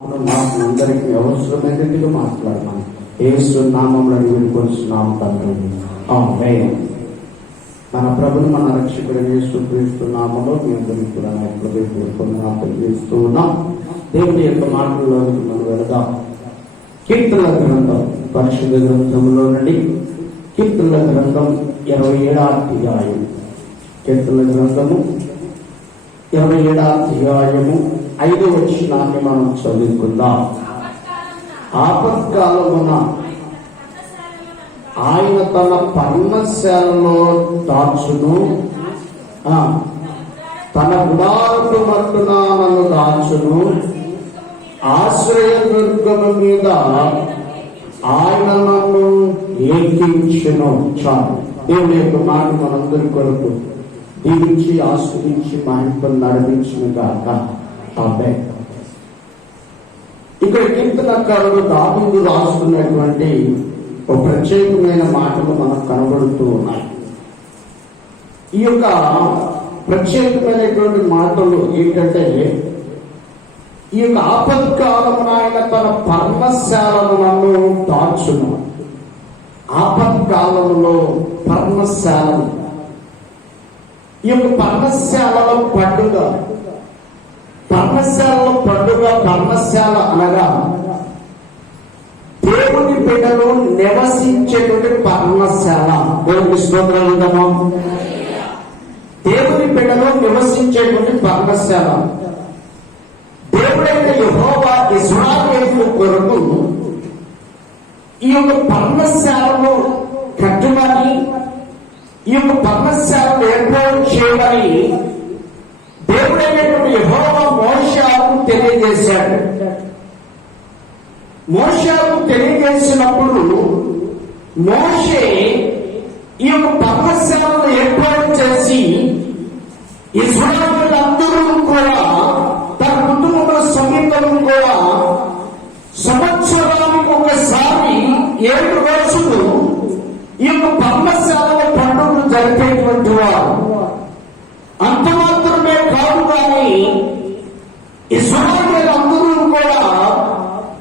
మాకు అందరికీ అవసరమైనట్టుగా మాట్లాడతాం. యేసు నామములో వేడుకొంచున్నాం తండ్రి, ఆమేన్. మన ప్రభుని మన రక్షకుడైన యేసుక్రీస్తు నామములో మీ అందరికీ కూడా తెలియజేస్తూ ఉన్నాం. దేవుని యొక్క మాటల్లోకి మనం వెళదాం. కీర్తనల గ్రంథం, పరిశుద్ధ గ్రంథంలో నుండి కీర్తనల గ్రంథం 27వ అధ్యాయం. కీర్తనల గ్రంథము 27వ అధ్యాయము 5వ వచనాన్ని మనం చదువుకుందాం. ఆపత్కాలమున ఆయన తన పర్ణశాలలో దాచును, తన గుడారపు మట్టున నన్ను దాచును, ఆశ్రయ దుర్గము మీద ఆయన నన్ను ఎక్కించును. చాలు. దేవుని యొక్క మాట మనందరి కొరకు దీవించి ఆస్వాదించి మా ఇంట్లో నడిపించును గాక. ఆమేన్. ఇక్కడ కీర్తనకారుడు దావీదు రాసుకున్నటువంటి ఒక ప్రత్యేకమైన మాటలు మనకు కనబడుతూ ఉన్నాయి. ఈ యొక్క ప్రత్యేకమైనటువంటి మాటలు ఏంటంటే, ఈ యొక్క ఆపత్కాలమున ఆయన తన పర్ణశాలను నన్ను దాచును. ఆపత్కాలంలో పర్ణశాలను, ఈ యొక్క పర్ణశాలలో పండుగ, పర్ణశాలలో పండుగ. పర్ణశాల అనగా దేవుని బిడ్డలు నివసించేటువంటి పర్ణశాల. దేవుని స్తోత్రాలు ఇద్దామా? దేవుని బిడ్డలు నివసించేటువంటి పర్ణశాల. దేవుడైన యెహోవా ఇశ్రాయేలు కొరకు ఈ యొక్క పర్ణశాలను కట్టుమని, ఈ యొక్క పర్ణశాలను ఏర్పాటు చేయమని దేవుడైనటువంటి యెహోవా మోషేకు తెలియజేశాడు. మోషేకు తెలియజేసినప్పుడు మోషే ఈ యొక్క పర్ణశాలను ఏర్పాటు చేసి ఇశ్రాయేలులందరూ కూడా తన కుటుంబ సమేతం కూడా సంవత్సరానికి ఒకసారి 7 రోజులు ఈ యొక్క పర్ణశాలలో పండుగలు జరిపేటువంటి వారు. అంత మాత్రమే కాదు, కానీ ఇశ్రాయేలులందరూ కూడా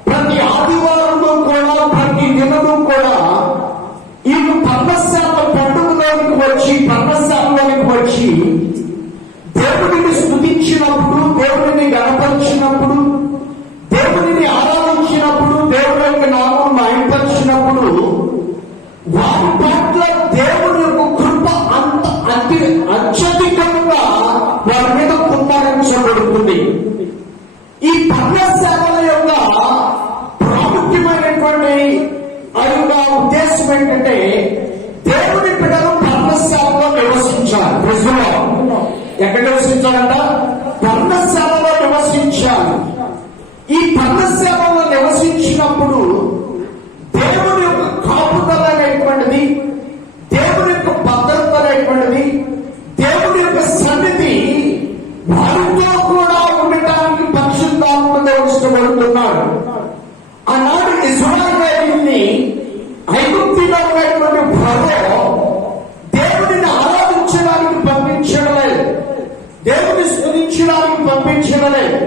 ప్రతి ఆదివారంలో కూడా ప్రతి దినము కూడా ఈ పర్ణశాల పండుగలోనికి వచ్చి, పర్ణశాలలోనికి వచ్చి దేవుడిని స్తుతించినప్పుడు, దేవుడిని గణపరిచినప్పుడు, దేవుడిని ఆరాధించినప్పుడు, దేవుడి యొక్క నామం మహిమపరిచినప్పుడు వారి పట్ల దేవుని యొక్క కృప అంత అత్యధికంగా వారి మీద కుమ్మరించబడుతుంది. ఈ పర్ణశాలల యొక్క ప్రాముఖ్యమైనటువంటి ఆ యొక్క ఉద్దేశం ఏంటంటే, దేవుని బిడ్డలు పర్ణశాలలో నివసించాలి. ప్రజలు ఎక్కడ నివసించాలంట? పర్ణశాలలో నివసించాలి. ఈ పర్ణశాలలో నివసించినప్పుడు దేవుని యొక్క కాపుదల అనేటువంటిది, దేవుని యొక్క భద్రత అనేటువంటిది, దేవుని యొక్క సన్నిధి వారితో కూడా ఉండటానికి పరిశుద్ధాత్మ దేవుడు ఇష్టపడుతున్నాడు. ఆనాడు ఇశ్రాయేలుని ఐగుప్తులో ఉన్నటువంటి ఫరో దేవుడిని ఆరాధించడానికి పంపించడం లేదు, దేవుని స్తుతించడానికి పంపించడం లేదు,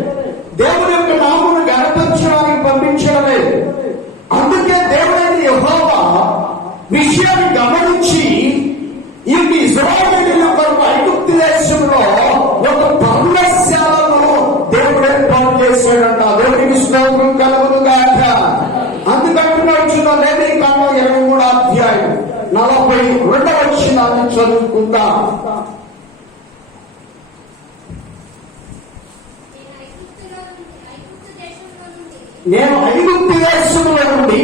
దేవుని యొక్క నామమును గణపరచడానికి పంపించడం లేదు. అందుకే దేవుడైన యెహోవా విషయాన్ని గమనించి ఈ ఇశ్రాయేలీయుల కొరకు ఐగుప్తు దేశంలో ఒక పర్ణశాలను దేవుడు ఏర్పాటు చేశాడంట. దేవునికి స్తోత్రం కలుగును గాక. అందుకంటున్నా వచ్చిన లేవీకాండం 23వ అధ్యాయం 42వ వచనాన్ని చదువుకుందాం. నేను ఐగుప్తు దేశంలో నుండి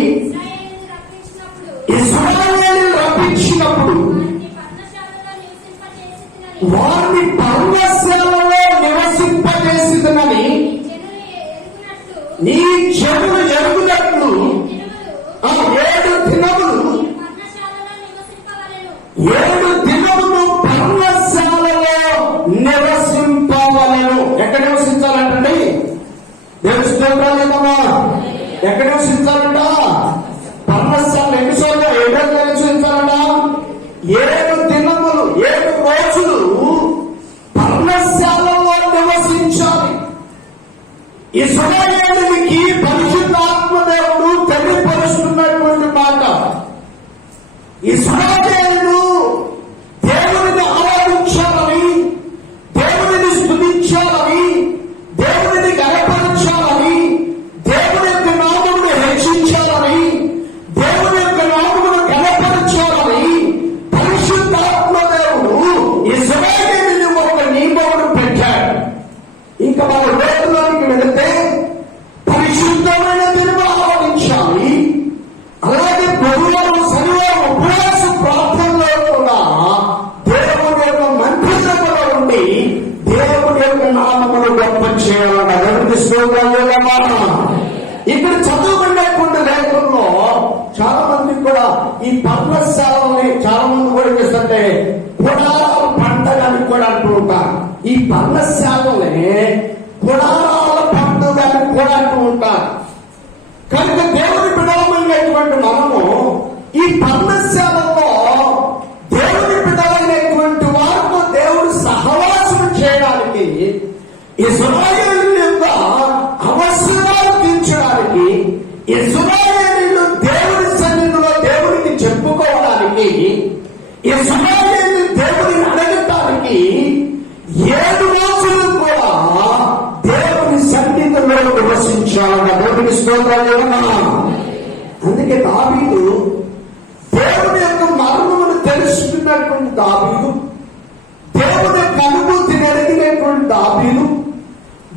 ఇశ్రాయేలును రప్పించినప్పుడు వారిని పర్ణశాలలో నివసింపజేసినని నీ జనులు ఎరుగునట్లు 7 దినములు 7 దినములు పర్ణశాలలో నివసింపవలెను. ఎక్కడ నివసించాలంటండి? దేవుని స్తోత్రాలు ఇద్దామా? ఎక్కడ నివసించాలంట? పర్ణశాల. ఎన్నిసార్లు? 7 రోజులు నివసించాలంట. 7 దినములు 7 రోజులు పర్ణశాలలో నివసించాలి. ఇశ్రాయేలుకి ఇక్కడ చదువుకునేటువంటి లేఖల్లో చాలా మంది కూడా ఈ పర్ణశాలని చాలా మంది కూడా చేస్తుంటే గుడారాల పండగని కూడా అంటూ ఉంటారు. ఈ పర్ణశాలని గుడారాల పండుగని కూడా అంటూ ఉంటారు. కనుక దేవుని బిడ్డలమైనటువంటి మనము ఈ పర్ణశాలలో దేవుని బిడ్డలైనటువంటి వారితో దేవుడు సహవాసం చేయడానికి, ఇశ్రాయేలు యొక్క అవసరాలు తీర్చడానికి, ఇశ్రాయేలు దేవుని సన్నిధిలో దేవునికి చెప్పుకోవడానికి, ఇశ్రాయేలు దేవుని అడగటానికి 7 రోజులు కూడా దేవుని సన్నిధిలో నివసించాలన్న దేవునికి స్తోత్రాలు. అందుకే దావీదు దేవుని యొక్క మర్మమును తెలుసుకున్నటువంటి దావీదు, దేవుని యొక్క అనుభూతిని ఎరిగినటువంటి దావీదు,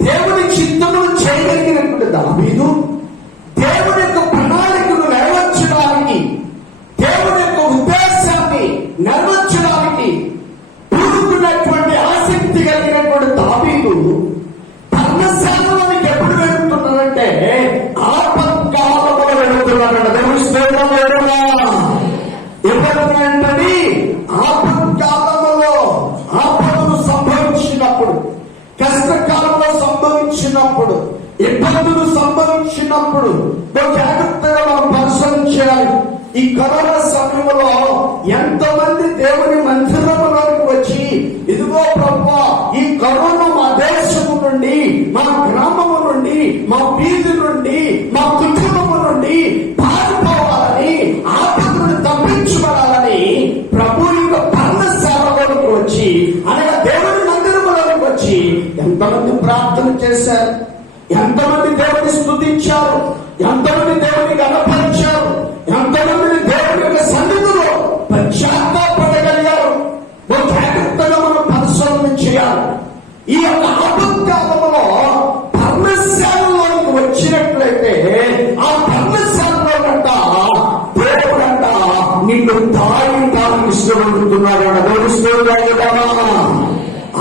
దేవుని చిత్తమును చేయగలిగినటువంటి దావీదు, దేవుని యొక్క ప్రణాళికను నెరవేర్చడానికి, దేవుని యొక్క ఉద్దేశాన్ని నెరవేర్చడానికి పూనుకున్నటువంటి ఆసక్తి కలిగినటువంటి దావీదు పర్ణశాలలోనికి ఎప్పుడు వెళ్తున్నాడంటే ఆపత్కాలంలో వెళ్తున్నాడంట. దేవుని స్తోత్రం. ఎవరంటే ఆపత్కాలంలో ఆపదలు సంభవించినప్పుడు, కష్టకాలంలో సంభవించినప్పుడు, ఇబ్బందులు సంభవించినప్పుడు జాగ్రత్తగా మనం పరిశీలించాలి. ఈ కరోనా సమయంలో ఎంతమంది దేవుని మందిరంలోకి వచ్చి, ఇదిగో ప్రభువా ఈ కరోనా మా దేశము నుండి, మా గ్రామము నుండి, మా వీధి నుండి, మా కుటుంబము నుండి పారిపోవాలని, ఆపదను తప్పించబడాలని ప్రభు యొక్క పర్ణశాలలోకి వచ్చి, అనగా దేవుని మందిరంలోకి వచ్చి ఎంతమంది ప్రార్థన చేశారు, ఎంతమంది దేవుని స్తుతించారు, ఎంతమంది దేవుని గణపరిచారు, ఎంతమంది దేవుని యొక్క సన్నిధిలో పశ్చాత్తాపడగలిగారు. జాగ్రత్తగా మనం పరిశోధన చేయాలి. ఈ యొక్క ఆపత్కాలంలో పర్ణశాలలోకి వచ్చినట్లయితే ఆ పర్ణశాలలోనంట దేవుడంట నిన్ను తాయించడానికి ఇష్టపడుతున్నాడు.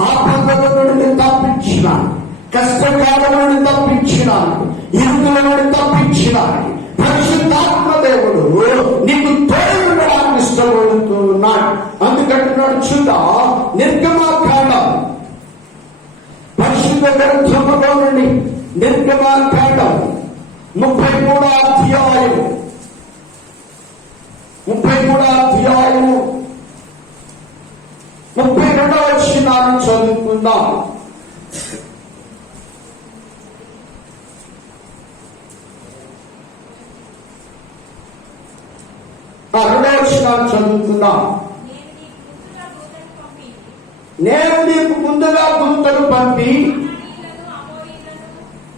ఆపద నుండి తప్పించడానికి, కష్టకాలం నుండి తప్పించడానికి, ఇరుకుల నుండి తప్పించడానికి పరిశుద్ధాత్మ దేవుడు నీకు తోడు ఉండడానికి ఇష్టపడుతున్నాడు. అందుకంటున్నాడు చూద్దా, నిర్గమాకాండం పరిశుద్ధ గ్రంథములో నుండి నిర్గమాకాండం 33వ అధ్యాయం 32వ వచనాన్ని చదువుకుందాం. చదువుకుందాం. నేను నీకు ముందుగా దూతను పంపి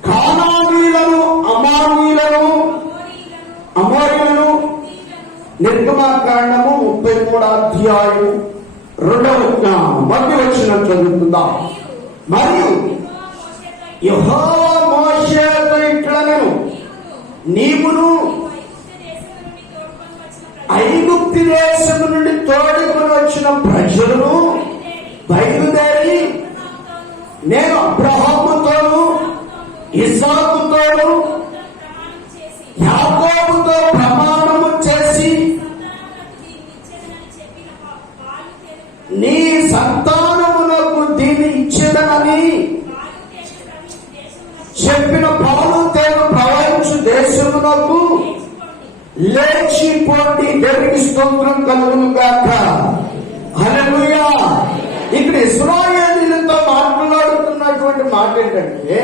కానానీయులను, అమోరీయులను నిర్గమాకాండము 33వ అధ్యాయం 2వ వచనం చదువుకుందాం. మరియు యెహోవా మోషేతో ఇట్లనెను, నీవును ఐగుప్తు దేశము నుండి తోడుకొని వచ్చిన ప్రజలను బయలుదేరి నేను అబ్రహాముతోను, ఇస్సాకుతోను, యాకోబుతో ప్రమాణము చేసి నీ సంతానమునకు దీన్ని ఇచ్చేదనని చెప్పిన పాలు తేను ప్రవహించు దేశమునకు లేచిపోండి. దేవునికి స్తోత్రం కలుగును గాక. హల్లెలూయా. ఇక్కడ ఇశ్రాయేలీయులతో మాట్లాడుతున్నటువంటి మాట ఏంటంటే,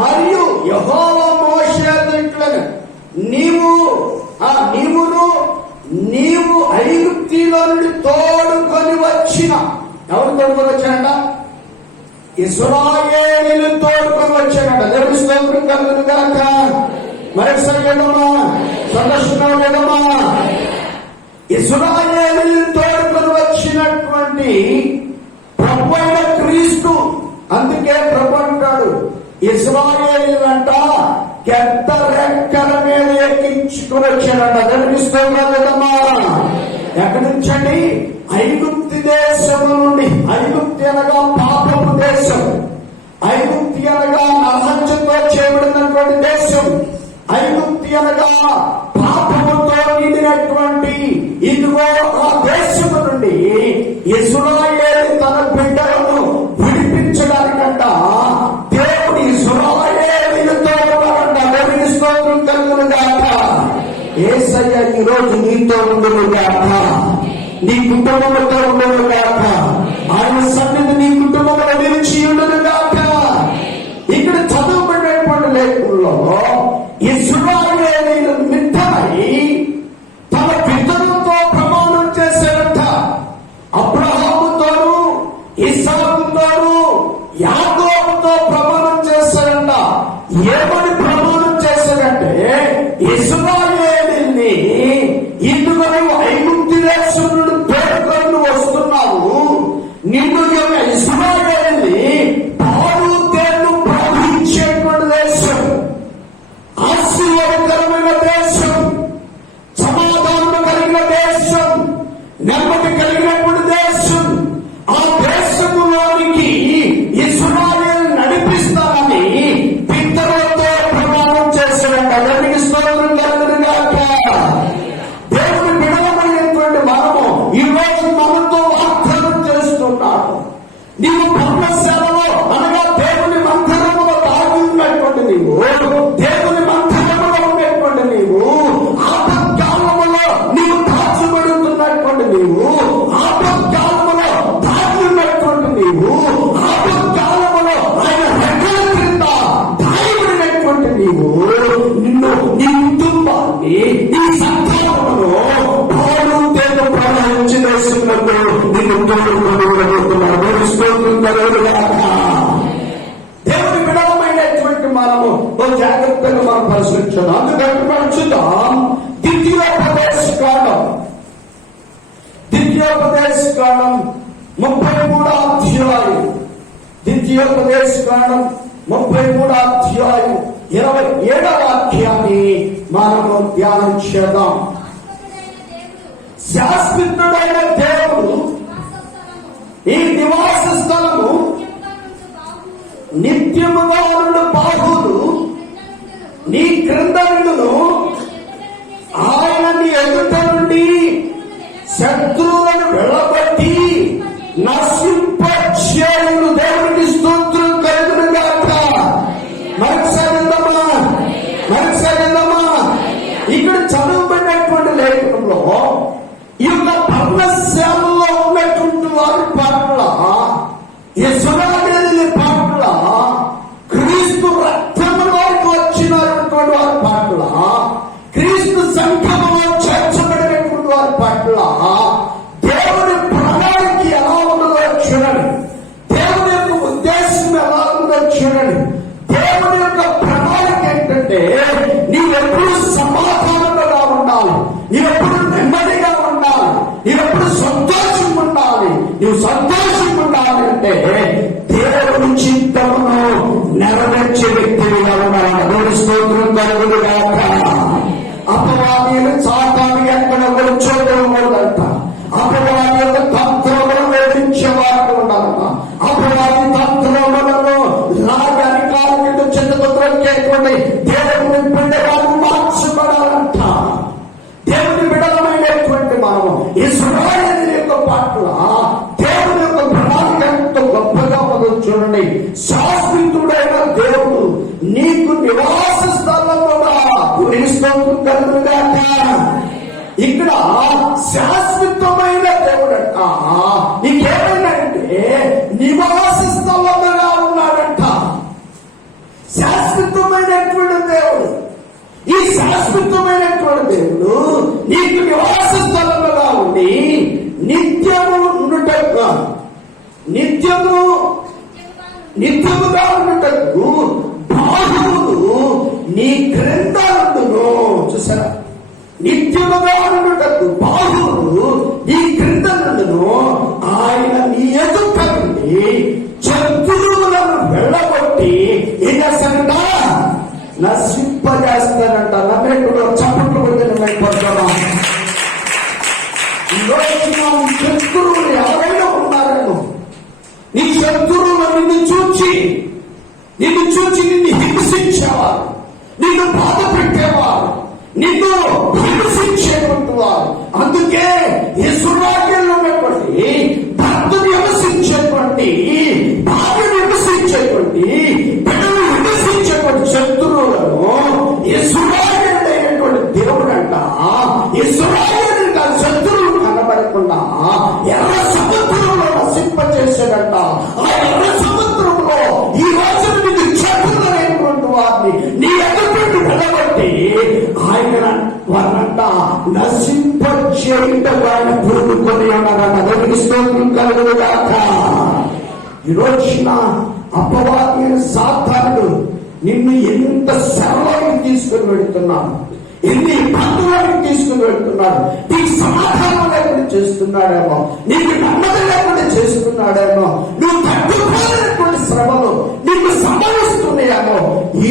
మరియు యెహోవా మోషేతో ఇట్లనెను, నీవు ఐగుప్తులో నుండి తోడుకొని వచ్చిన, ఎవరు తోడుకొని వచ్చాడంట? ఇశ్రాయేలీయులు తోడుకొని వచ్చాడంట. దేవునికి స్తోత్రం కలుగును గాక. మరొకసారి లేదమ్మా, సందర్శనం లేదమ్మా. ఇశ్రాయేలీయులు తోడుకొని వచ్చినటువంటి ప్రభు అయిన క్రీస్తు. అందుకే ప్రభు అంటాడు, ఇశ్రాయేలీయులంట గద్ద రెక్కల మీద ఎక్కించుకుని వచ్చాడంట. కనిపిస్తుందా లేదమ్మా? ఎక్కడి నుంచండి? ఐగుప్తు దేశము నుండి. ఐగుప్తు అనగా పాపపు దేశం. ఐగుప్తు అనగా నరహత్యతో చేయబడినటువంటి దేశం. ఐగుప్తి అనగా పాపముతో నిండినటువంటి ఇదిగో ఆ దేశము నుండి ఇశ్రాయేలు తన బిడ్డలను విడిపించడానికంట దేవుడు ఇశ్రాయేలుతో ఉన్నాడంట. దేవుని స్తోత్రం కలుగును గాక. యేసయ్య ఈ రోజు నీతో ఉండును గాక, నీ కుటుంబంతో ఉండును గాక, ఆయన సన్నిధి నీ కుటుంబంలో నిలిచి ఉండును గాక. ఇక్కడ చదువుకునేటువంటి లేఖల్లో ఇశ్రాయేలీయుల మిత్రమై తన పితరులతో ప్రమాణం చేశారంట. అబ్రహాముతోను, ఇస్సాకుతోను, యాకోబుతో ప్రమాణం చేశారంట. ఏమని ప్రమాణం చేశారంటే, ఇశ్రాయేలీయుల్ని ఇదిగో ఐగుప్తు దేశం నుండి తోడుకొని వస్తున్నావు, నిన్ను ఇశ్రాయేలుని పాలు తేళ్లు ప్రవహించేటువంటి దేశం, ఆశీర్వాదకరమైన దేశం, సమాధానం కలిగిన దేశం, నెమ్మది కలిగినటువంటి దేశం, ఆ దేశంలోనికి ఇశ్రాయేలు నడిపిస్తానని పితరులతో ప్రమాణం చేశాడంట. దేవునికి స్తోత్రం కలుగును గాక. దేవుని బిడలమైనటువంటి మనము ఈ రోజు మనతో వాగ్దానం చేస్తున్నాడు. నీవు పర్ణశాలలో అనగా దేవుని మందిరములో దాగి ఉన్నటువంటి నీవు, దేవుని మందిరములో ఉన్నటువంటి నీవు, ఆపత్కాలములో నీవు దాచబడుతున్నటువంటి నీవు, ఆపత్కాలములో దాగి ఉన్నటువంటి నీవు, ఆపత్కాలములో ఆయన రెక్కల క్రింద దాయబడినటువంటి నీవు, నిన్ను నీ కుటుంబాన్ని నీ సంతానమును పాలు తేళ్లు ప్రవహించి దేశంలో నిన్ను తోడుకుంటున్నాడు. దేవుని బిడలమైనటువంటి మనము జాగ్రత్తగా మనం పరిశీలించాం. అందుకంటే మనం చూద్దాం ద్వితీయోపదేశ కాండం 33వ అధ్యాయం. ద్వితీయోపదేశ కాండం 33వ అధ్యాయం 27వ వాక్యాన్ని మనము ధ్యానం చేద్దాం. శాశ్వతుడైన దేవుడు ఈ నివాస స్థలము నిత్యముగా ఉండు బాహువులు నీ క్రింద నుండును, ఆయన నీ ఎదుట నుండి శత్రువులను వెళ్ళబట్టి నశింపచేయును. దేవునికి స్తోత్రం కలుగును గాక. మరొకసారిద్దామా. ఇక్కడ చదువుకున్నటువంటి లేఖనంలో ఈ యొక్క పర్ణశాలలో ఉన్నటువంటి వారి పట్ల, ఇశ్రాయేలీయుల పట్ల, క్రీస్తు రక్తములోకి వచ్చినటువంటి వారి పట్ల, క్రీస్తు సంఘములో చేర్చబడినటువంటి వారి పట్ల దేవుని ప్రణాళిక ఎలా ఉన్నదో చూడండి. దేవుని యొక్క ఉద్దేశం ఎలా ఉందో చూడండి. దేవుని యొక్క ప్రణాళిక ఏంటంటే, నీవెప్పుడు సమాధానంగా ఉండాలి, నీవెప్పుడు నెమ్మదిగా ఉండాలి, నీవెప్పుడు సంతోషం ఉండాలి. నువ్వు సంతోషం ఉండాలి అంటే దేవుని చిత్తమును నెరవేర్చే వ్యక్తిగా ఉండాలి. దేవుని స్తోత్రం కలుగును గాక. అపవాదిని సాతాను ఎక్కడ కూర్చోకూడదంట. అపవాది యొక్క తంత్రములను వేధించేవారు ఉండాలంట. అపవాది తంత్రములను లాగని కాలం కింద చెట్టుతో త్రొక్కేటువంటి దేవుని బిడ్డలను మార్చబడాలంట. దేవుని బిడ్డలమైనటువంటి మనము ఇశ్రాయేలు యొక్క పట్ల దేవుని యొక్క ప్రణాళిక ఎంతో గొప్పగా ఉన్నదో చూడండి. శాశ్వతుడైన దేవుడు నీకు నివాస స్థలంలో ఇక్కడ శాశ్వతమైన దేవుడంట. నీకేమైందంటే నివాస స్థలంగా ఉన్నాడంట. శాశ్వతమైనటువంటి దేవుడు, ఈ శాశ్వతమైనటువంటి దేవుడు నీకు నివాస స్థలముగా ఉండి నిత్యము ఉండుటకు, నిత్యముగా ఉండుటకు బాహువులు నీ క్రింద ఉండును. చూసారా, నిత్యముగా ఉండుటకు బాహువులు నీ క్రింద ఉండును. ఆయన నీ ఎదుట నుండి శత్రువులను వెళ్ళగొట్టి ఏం చేస్తానంట, నశింపజేస్తానంట. నమ్మేప్పుడు చప్పట్లు కొట్టి నమ్మకపోతున్నాం. శత్రువులు ఎవరైనా ఉన్నారేమో, నీ శత్రువులు నిన్ను చూచి నిన్ను చూచి నిన్ను హింసించేవారు, నిన్ను బాధ పెట్టేవారు, నిన్ను హింసించేటువంటి వారు. అందుకే ఇశ్రాయేలులో ఉన్నటువంటి భక్తులు విమర్శించేటువంటి, భార్యను విమర్శించేటువంటి, బిడ్డలు విమర్శించేటువంటి శత్రువులను ఇశ్రాయేలుడైనటువంటి దేవుడంట ఇశ్రాయేలు శత్రువులు కనబడకుండా ఎర్ర సముద్రంలో నశింపచేశాడంట. ఆ ఎర్ర సముద్రంలో ఈ రోజు నీకు శత్రువులైనటువంటి వారిని నీ ఎదురు వెళ్ళబట్టి ఆయన వారంట నశింపచేయుటకు ఆయన పూనుకొని ఉన్నారన్న దేవునికి స్తోత్రం కలుగుగాక. ఈ రోజున అపవాది సాతానుడు నిన్ను ఎంత శ్రమలోకి తీసుకుని వెళుతున్నాడు, ఎన్ని ఇబ్బందులకు తీసుకుని వెళ్తున్నాడు, నీకు సమాధానం లేకుండా చేస్తున్నాడేమో, నీకు నెమ్మది లేకుండా చేస్తున్నాడేమో, నువ్వు తట్టుకోలేనటువంటి శ్రమలు నీకు సంభవిస్తున్నాయేమో. ఈ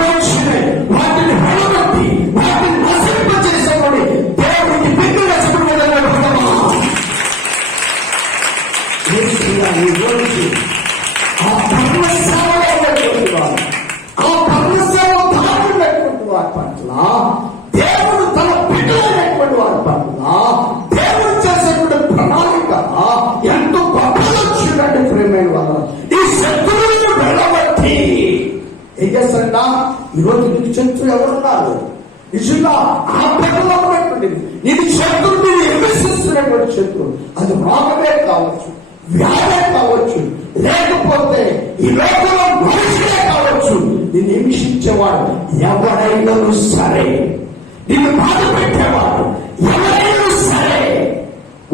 రోజునే వాటిని వెళ్ళబట్టి వాటిని నశింపచేసేవాడి దేవుడికి బిడ్డ ఈ రోజు ఆ పర్వశాలలో ఉన్నటువంటి వారు, ఆ పర్వశాలలో దారున్నటువంటి వారి పట్ల దేవుడు తన బిడ్డలైనటువంటి వారి పట్ల దేవుడు చేసేటువంటి ప్రణాళిక ఎంతో గొప్పగా చూడండి ప్రేమైన వాళ్ళు. ఈ శత్రువులను వెళ్ళబట్టి ఏం చేస్తారంట, ఈరోజు నీకు శత్రువు ఎవరున్నారు? నిజంగా ఆ బిడ్డలో ఉన్నటువంటి నీకు శత్రువు, నేను విమర్శిస్తున్నటువంటి శత్రువు, అది రోగమే కావచ్చు, వ్యాధే కావచ్చు, లేకపోతే ఈ లోకంలో మనుషులే కావచ్చు, నిన్ను హింసించేవాడు ఎవరైనా సరే, నిన్ను బాధ పెట్టేవాడు ఎవరైనా సరే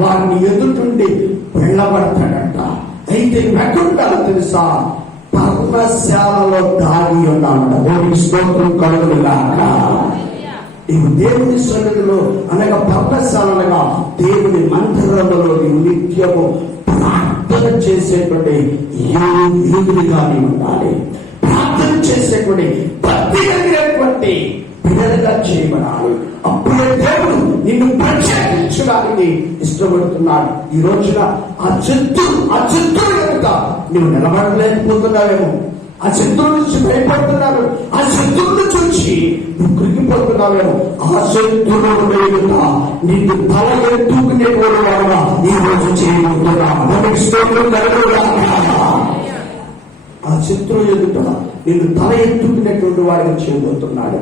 వారిని ఎదుటుండి వెళ్ళబడతాడంట. అయితే ఎక్కడుంటారో తెలుసా? పర్ణశాలలో దాగి ఉన్నామంట. దేవునికి స్తోత్రం కలుగుగాక. నీవు దేవుని సన్నిధిలో అనగా పర్ణశాలనగా దేవుని మందిరంలో నీవు నిత్యము ప్రార్థన చేసేటువంటి యూదునిగా నీవు ఉండాలి. ప్రార్థన చేసేటువంటి భక్తి కలిగినటువంటి పిల్లలుగా చేయబడాలి. అప్పుడే దేవుడు నిన్ను ప్రత్యేకించడానికి ఇష్టపడుతున్నాడు. ఈ రోజున ఆ శత్రువు కనుక నువ్వు నిలబడలేకపోతున్నావేమో, ఆ శత్రువు నుంచి భయపడుతున్నావు, ఆ శత్రువును చూసి నువ్వు కృంగిపోతున్నావేమో, ఆ శత్రువు ఎదుట నిన్ను తల ఎత్తుకునే వాడుగా ఈ రోజు చేయబోతున్నావు. ఆ శత్రువు ఎదుట నిన్ను తల ఎత్తుకునేటువంటి వాడిని చేయబోతున్నాడు.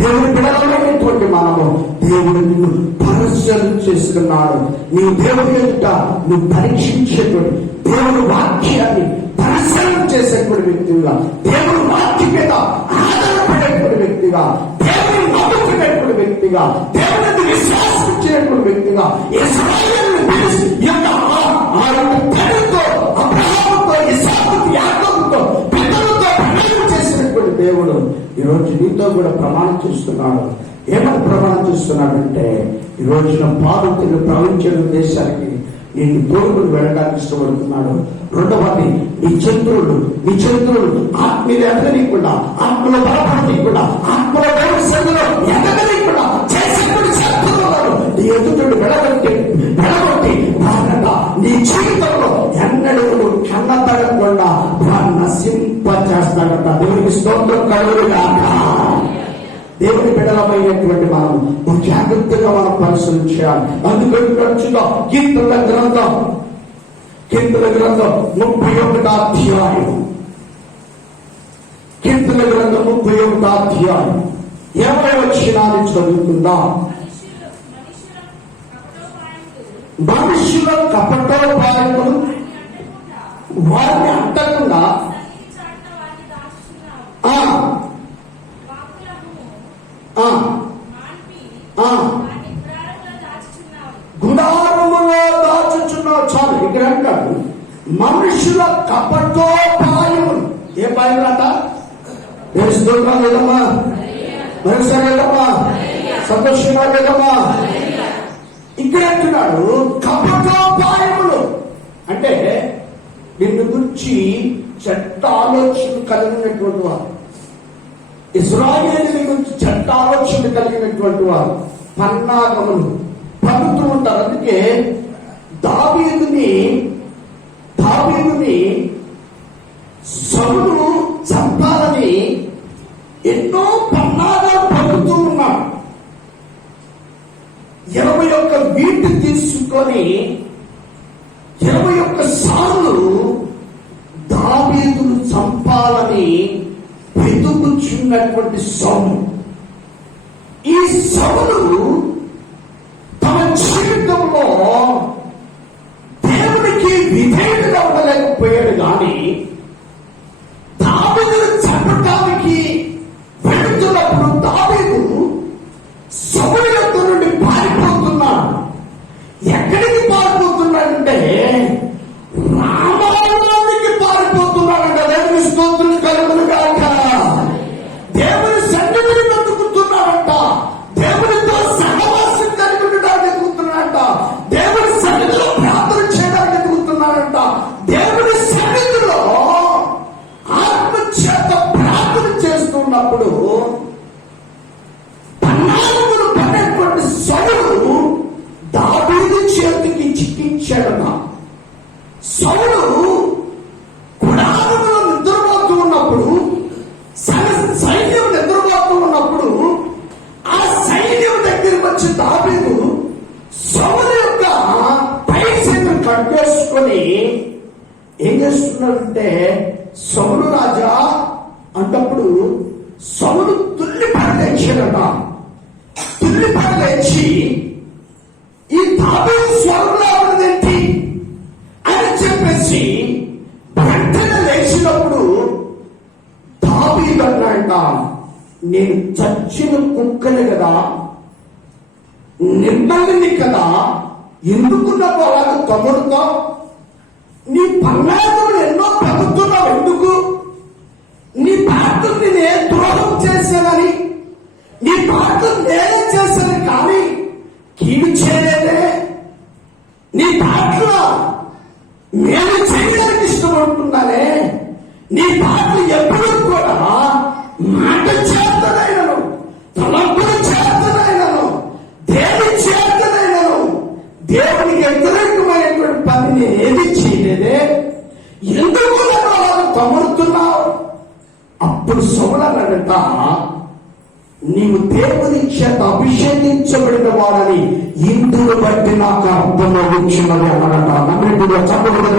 దేవుని పిల్లలైనటువంటి మనము దేవుడు నిన్ను పరిశీలన చేస్తున్నాడు. నీవు దేవుని ఎదుట నువ్వు పరీక్షించేటువంటి, దేవుని వాక్యాన్ని పరిశీలన చేసేటువంటి వ్యక్తిగా, దేవుని వాక్యం మీద ఆధారపడేటువంటి వ్యక్తిగా, దేవుని నమ్ముకునేటువంటి వ్యక్తిగా, దేవుని విశ్వాసించేటువంటి వ్యక్తిగా, ఇశ్రాయేలును పిలిచి ఆ యొక్క పేరుతో అబ్రహాముతో, ఇస్సాకుతో, యాకోబుతో పిల్లలతో ప్రమాణం చేసినటువంటి దేవుడు ఈరోజు నీతో కూడా ప్రమాణం చేస్తున్నాడు. ఏమని ప్రమాణం చేస్తున్నాడంటే, ఈ రోజున పార్వతులు ప్రవహించే దేశానికి నేను తోడుకుని వెళ్ళడానికి ఇష్టపడుతున్నాడు. రెండవది, నీ చంద్రుడు ఆత్మీయ ఎదగనీయకుండా, ఆత్మలో బలపడనీయకుండా, ఆత్మలో దేవుడి సన్నిధిలో ఎదగనీయకుండా చేసేటువంటి శత్రువులను నీ ఎదుటి వెళ్ళగొట్టి వారంగా నీ జీవితంలో ఎన్నడూ కన్నతడకుండా వారిని నశింపచేస్తాడట. దేవునికి స్తోత్రం కలుగుగాక. దేవుని బిడ్డలమైనటువంటి మనం జాగ్రత్తగా మనం పరిశీలించాలి. అందుకని ఖచ్చితంగా కీర్తనల గ్రంథం 31వ అధ్యాయం, కీర్తనల గ్రంథం 31వ అధ్యాయం 20వ వచనాన్ని చదువుకుందాం. మనుషుల కపటోపాయకులు వారిని అంటకుండా గుడారములో దాచుచున్నావు. చాలు, ఇక్కడ అంటాడు మనుషుల కపటోపాయములు. ఏ పాయములట? తెలుస్తుందా లేదమ్మా? మరుసలేదమ్మా? సంతోషంగా లేదమ్మా? ఇక్కడ అంటున్నాడు కపటోపాయములు అంటే నిన్ను గురించి చెడ్డ ఆలోచన కలిగినటువంటి వారు, ఇశ్రాయేలు గురించి చెడ్డ ఆలోచన కలిగినటువంటి వారు పన్నాగములు పన్నుతూ ఉంటారు. అందుకే దావీదుని సౌలు చంపాలని ఎన్నో పన్నాగాలు పడుతూ ఉన్నాడు. 21 వీటి తీసుకొని 21 సార్లు దావీదును చంపాలని వెతుకుచున్నటువంటి సౌలు. ఈ సౌలు తన జీవితంలో దేవునికి విధేయుడుగా ఉండలేకపోయాడు. కానీ దావీదును చంపడానికి వెళుతున్నప్పుడు దావీదు సౌలు యొక్క నుండి పారిపోతున్నాడు. ఎక్కడికి పారిపోతున్నాడంటే రామాలయానికి పారిపోతున్నాడంట. దేవుని స్తోత్రం కలుగును గాక. దేవుని సన్నిధిని వెతుకుతున్నాడంట. దేవునితో సహవాసం కలిగి ఉండడానికి వెతుకుతున్నాడంట. దేవుని సన్నిధిలో ప్రార్థన చేయడానికి వెతుకుతున్నాడంట. దేవుని సన్నిధిలో ఆత్మచేత ప్రార్థన చేస్తున్నప్పుడు పన్నాగులు పడినటువంటి సౌలు దావీదు చేతికి చిక్కించాడట. సౌలు గుడారంలో నిద్రపోతూ ఉన్నప్పుడు, సైన్యం నిద్రపోతూ ఉన్నప్పుడు ఆ సైన్యం దగ్గరికి వచ్చి దావీదు సౌలు యొక్క పై చేతులు కట్టేసుకొని ఏం చేస్తున్నాడంటే, సౌలు రాజా అంటప్పుడు సౌలు తుల్లిపడి లేచాడట. తుల్లిపడి లేచి ఈ దావీదు స్వరంలో ఉన్నదేంటి అని చెప్పేసి వెంటనే లేచినప్పుడు దావీదు అన్నాడంట, నేను చచ్చిన కుక్కని కదా, నిర్మల్ని కదా, ఎందుకున్న అలాగా తమ్ముడుతావు? నీ పన్నాగములు ఎన్నో పెరుగుతున్నావు ఎందుకు? నీ పాత్రను నేనే ద్రోహం చేశానని, నీ పాత్రను నేనే చేశాను కానీ కీడు చేయలేదే. నీ పాత్ర నేను చేయడానికి ఇష్టపడుతున్నానే. నీ పాత్ర ఎప్పుడూ కూడా మాట చేతనైనను, తలంపుల చేతనైనను, దేవుని చేతనైనను, దేవునికి వ్యతిరేకమైనటువంటి పని నేను ఏది చేయలేదే. ఎందుకు నన్ను అలా తమ్ముడుతున్నావు? అప్పుడు సౌలు అన్నాడంట, నీవు దేవుని చేత అభిషేకించబడిన వాడని ఇందును బట్టి నాకు అర్థమవుతున్నది అన్నాడట. నమ్మిడిలో చెప్పబడిన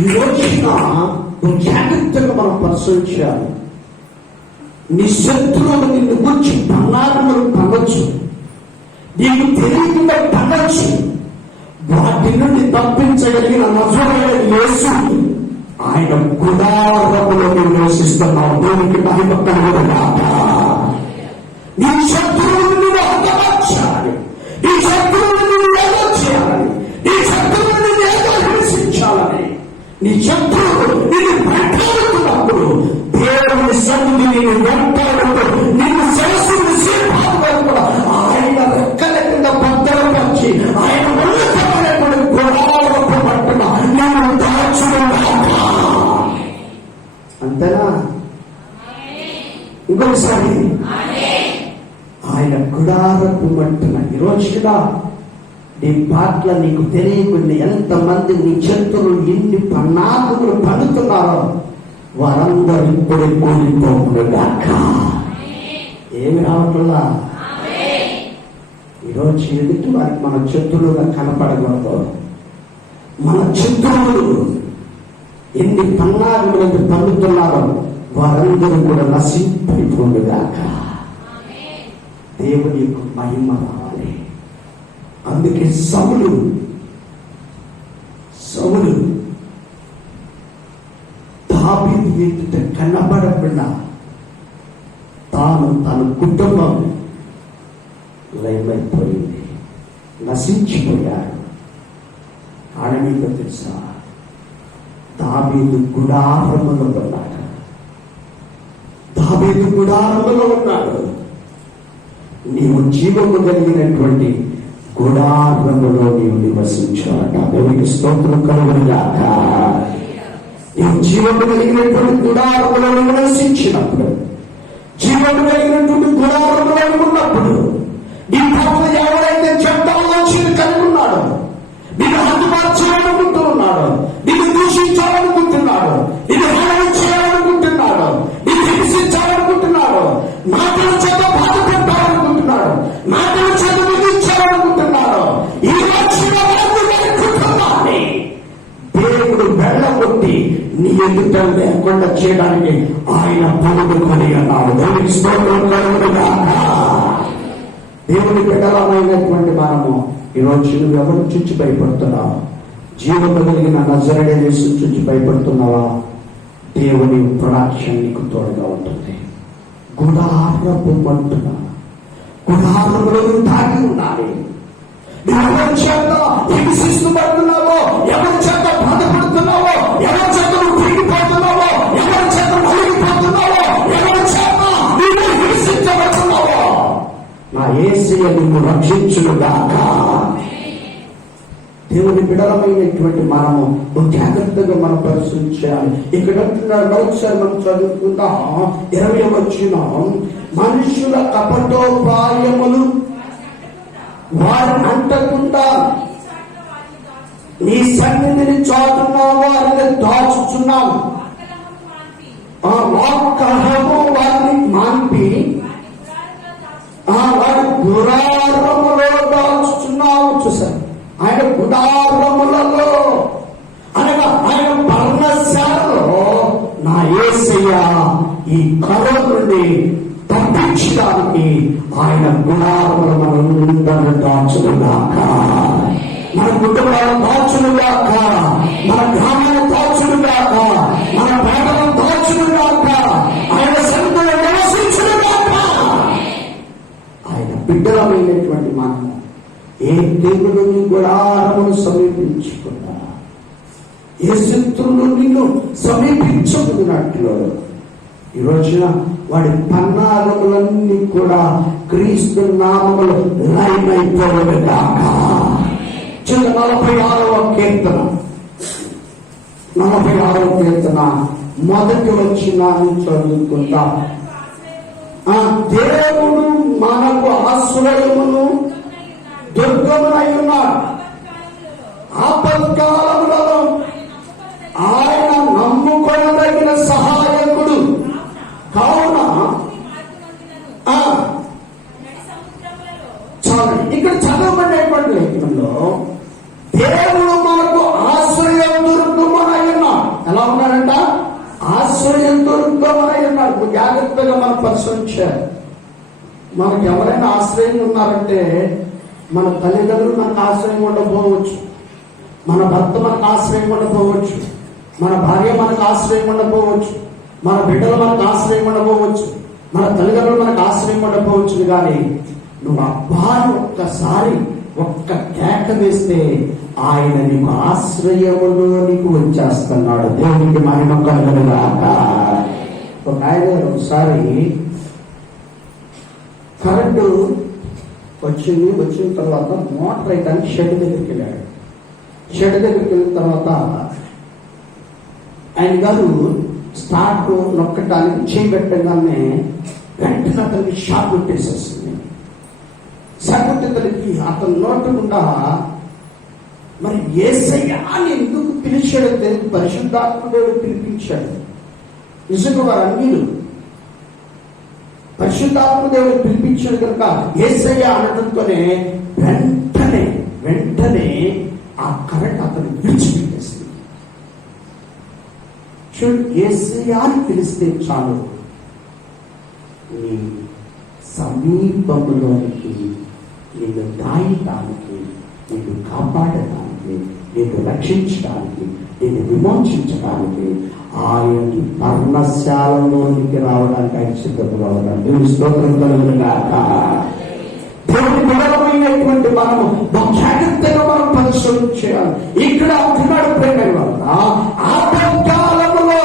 ఈ రోజున జాగ్రత్తగా మనం పరిశీలించాలి. నీ శత్రువులు నిన్ను గురించి పన్నాగములు పనవచ్చు, నీకు తెలియకుండా పనవచ్చు. వాటి నుండి తప్పించగలిగిన నజరేయుడైన యేసు ఆయన గుడారములో నివసిస్తున్నావు. దేవునికి మహిమ కలుగును గాక. నీ శత్రువులను నువ్వు హతమార్చాలి, నీ శత్రువులను నువ్వు ఏదో చేయాలి, నీ శత్రువులను నువ్వు ఏదో హింసించాలని, నీ శత్రువులు నిన్ను వెంటాడుతున్నప్పుడు దేవుని సన్నిధి నిన్ను వెంటాడుతూ నిన్ను శిరస్సును శిల్పాలు కూడా ఆయన రెక్కల కింద భద్రపరిచి ఆయన ఉన్నతమైనటువంటి గుడారపు పట్టున నిన్ను దాచుకున్నాడు. అంతేనా? ఇంకొకసారి ఆయన గుడారపు మట్టున ఈరోజు కూడా నీ పాటల నీకు తెలియకుండా ఎంతమంది నీ చేతులు ఎన్ని పన్నాగులు పన్నుతున్నారో వారందరూ ఇప్పుడే కూలిపోకున్నాక ఏమి రావట్లా. ఈరోజు ఎదుటి వారికి మన శత్రువులుగా కనపడకూడదు. మన శత్రువులు ఎన్ని పన్నాగులు పన్నుతున్నారో వారందరూ కూడా నశింపైపోగాక. దేవుని యొక్క మహిమ రావాలి. అందుకే సౌలు దావీదు ఎదుట కనబడకుండా తాను తన కుటుంబం లయమైపోయింది, నశించిపోయాడు. కారణమేంటో తెలుసా? దావీదు గుడారములో ఉన్నాడు. దావీదు గుడారములో ఉన్నాడు. నీవు జీవము కలిగినటువంటి గుడారములో నీవు నివసించాట. దేవునికి స్తోత్రం కలుగును గాక. నీవు జీవము కలిగినటువంటి గుడారములో నివసించినప్పుడు, జీవము కలిగినటువంటి గుడారములో ఉన్నప్పుడు నీ పట్ల ఎవరైతే చెడ్డ ఆలోచన కలిగి ఉన్నాడో, నిన్ను హద్దుమార్చాలనుకుంటూ ఉన్నాడు, నిన్ను దూషించాలనుకుంటున్నాడు, నిన్ను హేళన చేయాలనుకుంటున్నాడు, నిన్ను హింసించాలనుకుంటున్నాడు, మాటల చేత బాధపెట్టాలనుకుంటున్నాడు, మాటల చేత విధించాలనుకుంటున్నాడు. ఈ వచ్చిన కుటుంబాన్ని దేవుడు వెళ్ళగొట్టి నీ ఎదుట లేకుండా చేయడానికి ఆయన పనుకొని అన్నాడు. దేవునికి స్తోత్రం కలుగునుగాక. దేవుని బిడ్డలమైనటువంటి మనము ఈరోజు నువ్వు ఎవరు చుచ్చి భయపడుతున్నావు? జీవము కలిగిన నజరేయుడు యేసు చుచ్చి భయపడుతున్నావా? దేవుని ప్రొడక్షన్ నీకు తోడుగా ఉంటుంది. గుడారపు మంటున గుడారంలో దాగి ఉండాలి. నువ్వు ఎవరి చేత హింసిస్తూ పడుతున్నావో, ఎవరి చేత బాధపడుతున్నావో, ఎవరి చేత నువ్వు తిరిగిపోతున్నావో, ఎవరి చేత నలిగిపోతున్నావో, ఎవరి చేత నీవు హింసించబడుతున్నావో, నా యేసయ్య నిన్ను రక్షించునుగాక. దేవుని బిడలమైనటువంటి మనము జాగ్రత్తగా మనం పరిశీలించాలి. ఇక్కడ మరొకసారి మనం చదువుకుందాం. 20వ వచనం, మనుషుల కపటోపాయములు వారు అంటకుండా నీ సన్నిధిని చాటున్నావు, వారిని దాచుచున్నావు. ఆ వాక్కలము వారిని మాన్పి వారి గుడారములో దాచుచున్నావు. చూసారు, ఆయన గుడారములలో అనగా ఆయన పర్ణశాలలో నా యేసయ్య ఈ కరుణ నుండి తప్పించడానికి ఆయన గుడారములు మనందరూ దాచునుగాక. మన కుటుంబాలను దాచునుగాక, మన గ్రామాలను దాచునుగాక, మన పేదలను దాచునుగాక, ఆయన సన్నిధిలో నివసించునుగాక. ఆయన బిడ్డలమైనటువంటి మనము ఏ దేవుని గుడారమును సమీపించుకున్నా, ఏ శత్రువులు నిన్ను సమీపించుకున్నట్లు ఈ రోజున వాడి పన్నాగములన్నీ కూడా క్రీస్తు నామములు లయమైపోవుగాక. 46వ కీర్తన 46వ కీర్తన మొదటి వచనాన్ని చదువుకుంటా. దేవుడు మనకు ఆశ్రయమును దుర్గమునై ఉన్నాడు. ఆపత్కాలములలో ఆయన నమ్ముకొనదగిన సహాయకుడు కావున. చాలు, ఇక్కడ చదవబడేటువంటి లేఖనంలో దేవుడు మనకు ఆశ్రయం దుర్గమునై ఉన్నాడు. ఎలా ఉన్నాడంట? ఆశ్రయం దుర్గమునై ఉన్నాడు. జాగ్రత్తగా మనం పరిశీలించారు. మనకు ఎవరైనా ఆశ్రయం ఉన్నారంటే మన తల్లిదండ్రులు మనకు ఆశ్రయం ఉండకపోవచ్చు, మన భర్త మనకు ఆశ్రయం ఉండకపోవచ్చు, మన భార్య మనకు ఆశ్రయం ఉండకపోవచ్చు, మన బిడ్డలు మనకు ఆశ్రయం ఉండకపోవచ్చు, మన తల్లిదండ్రులు మనకు ఆశ్రయం ఉండకపోవచ్చు. కానీ నువ్వు అబ్బాయి ఒక్కసారి ఒక్క కేక వేస్తే ఆయన నీకు ఆశ్రయములో నీకు వచ్చేస్తున్నాడు. దేవునికి మహిమ కలుగునుగాక. ఒక ఆయన ఒకసారి కరెంటు వచ్చిన తర్వాత మోటార్ అయితే షెడ్ దగ్గరికి వెళ్ళాడు. షెడ్ దగ్గరికి వెళ్ళిన తర్వాత ఆయన గారు స్టార్ట్ నొక్కటానికి చేయబెట్టగానే వెంటనే అతనికి షాక్ కొట్టేసేస్తుంది. షాక్ కొట్టేతనికి అతను నోటకుండా మరి యేసయ్య అని ఎందుకు పిలిచాడంటే పరిశుద్ధాత్ముడు పిలిపించాడు. నిజంగా వారు అన్యులు. పరిశుద్ధాత్మ దేవుడు పిలిపించాడు కనుక యేసయ్య అనడంతోనే వెంటనే ఆ కరెంట్ అతను విడిచిపెట్టేస్తుంది. చూడు, యేసయ్య అని పిలిస్తే చాలు నీ సమీపంలోనికి నిన్ను దాయటానికి, నిన్ను కాపాడటానికి, నిన్ను రక్షించడానికి, నిన్ను విమోచించడానికి, ఆయనకి పర్ణశాలలోనికి రావడానికి ఆయన సిద్ధంగా ఉన్నాడు. దేవుని స్తోత్రం కలుగునుగాక. దేవుని బలమైనటువంటి మనము జాగ్రత్తగా మనం పరిశోధన చేయాలి. ఇక్కడ అంటున్నాడు ప్రేమ వల్ల ఆపత్కాలములో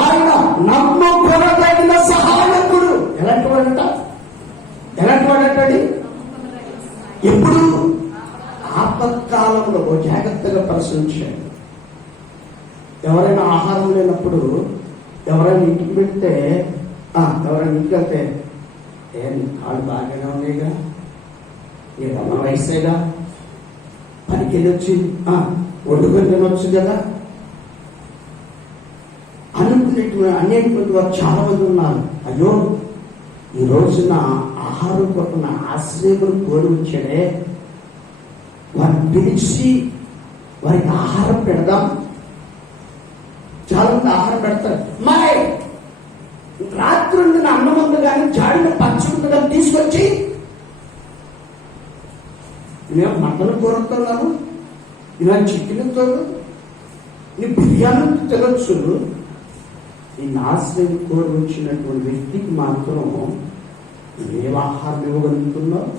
ఆయన నమ్ముకొనదగిన సహాయకుడు. ఎలాంటి వాడంటాడు? ఎప్పుడు? ఆపత్కాలంలో జాగ్రత్తగా పరిశీలించాడు. ఎవరైనా ఆహారం లేనప్పుడు ఎవరైనా ఇంటికి పెడితే ఎవరైనా ఇంటికి వెళ్తే నీ కాళ్ళు బాగానే ఉన్నాయిగా, నీ రమణ వయసేగా, పనికి వెళ్ళొచ్చి వండుకొని తినొచ్చు కదా అనేటువంటి వారు చాలా మంది ఉన్నారు. అయ్యో ఈ రోజున ఆహారం కొట్టిన ఆశ్రయములు కోరి వచ్చాడే, వారిని పిలిచి వారికి ఆహారం పెడదాం. చాలా మంది ఆహారం పెడతారు. మరి రాత్రి ఉండిన అన్నం ఉంది కానీ జాడిన పచ్చి ఉంది కానీ తీసుకొచ్చి నేను మటన్ కూరతున్నాను, ఇలా చికెన్తో నీ బిర్యానీ తినొచ్చు. ఈ ఆశ్రయం కోరి వచ్చినటువంటి వ్యక్తికి మాత్రం ఏం ఆహారం ఇవ్వగలుగుతున్నావు?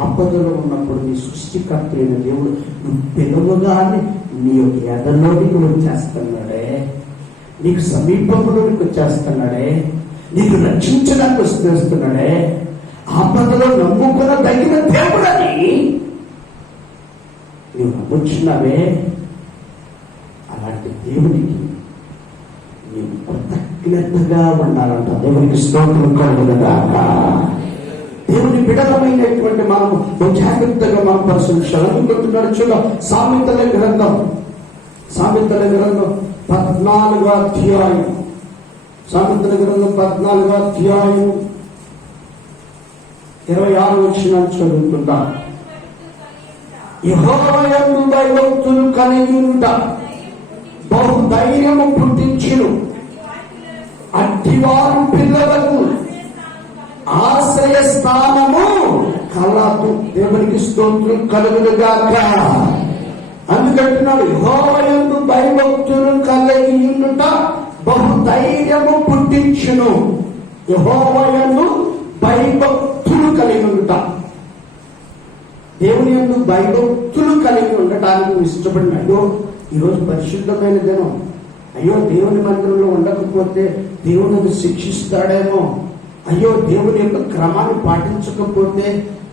ఆపదలో ఉన్నప్పుడు నీ సృష్టికర్త అయిన దేవుడు నువ్వు పిలువగానే నీ యొక్క ఎదలోనికి వచ్చేస్తున్నాడే, నీకు సమీపంలోనికి వచ్చేస్తున్నాడే, నీకు రక్షించడానికి వస్తున్నాడే. ఆపదలో నమ్ముకున్న తగిన దేవుడని నువ్వు నమ్ముచున్నావే. అలాంటి దేవునికి నీవు కృతజ్ఞతగా ఉండాలంట. దేవునికి స్తోత్రం కలుగునుగాక. దేవుని బిడలమైనటువంటి మనము జాగ్రత్తగా మనం పరిశీలించాలి. అనుకుంటున్నాడు. చూద్దాం సామెతల గ్రంథం 14వ అధ్యాయం. సామెతల గ్రంథం 14వ అధ్యాయం 26వ వచనం చదువుకుంటా. యెహోవా యందు భయభక్తులు కలిగి ఉంట బహు ధైర్యము పుట్టించును. అట్టివారు పిల్లలకు ఆశ్రయ స్థానము కలదు. దేవునికి స్తోత్రం కలుగునుగాక. అందుకంటున్నాడు యెహోవా యందు భయభక్తులు కలిగి ఉండుట బహు ధైర్యము పుట్టించును. యెహోవా యందు భయభక్తులు కలిగి ఉండుట. దేవుని యందు భయభక్తులు కలిగి ఉండటానికి ఇష్టపడినాడు. ఈరోజు పరిశుద్ధమైన దినం. అయ్యో దేవుని మందిరంలో ఉండకపోతే దేవుని అది శిక్షిస్తాడేమో, అయ్యో దేవుని యొక్క క్రమాన్ని పాటించకపోతే,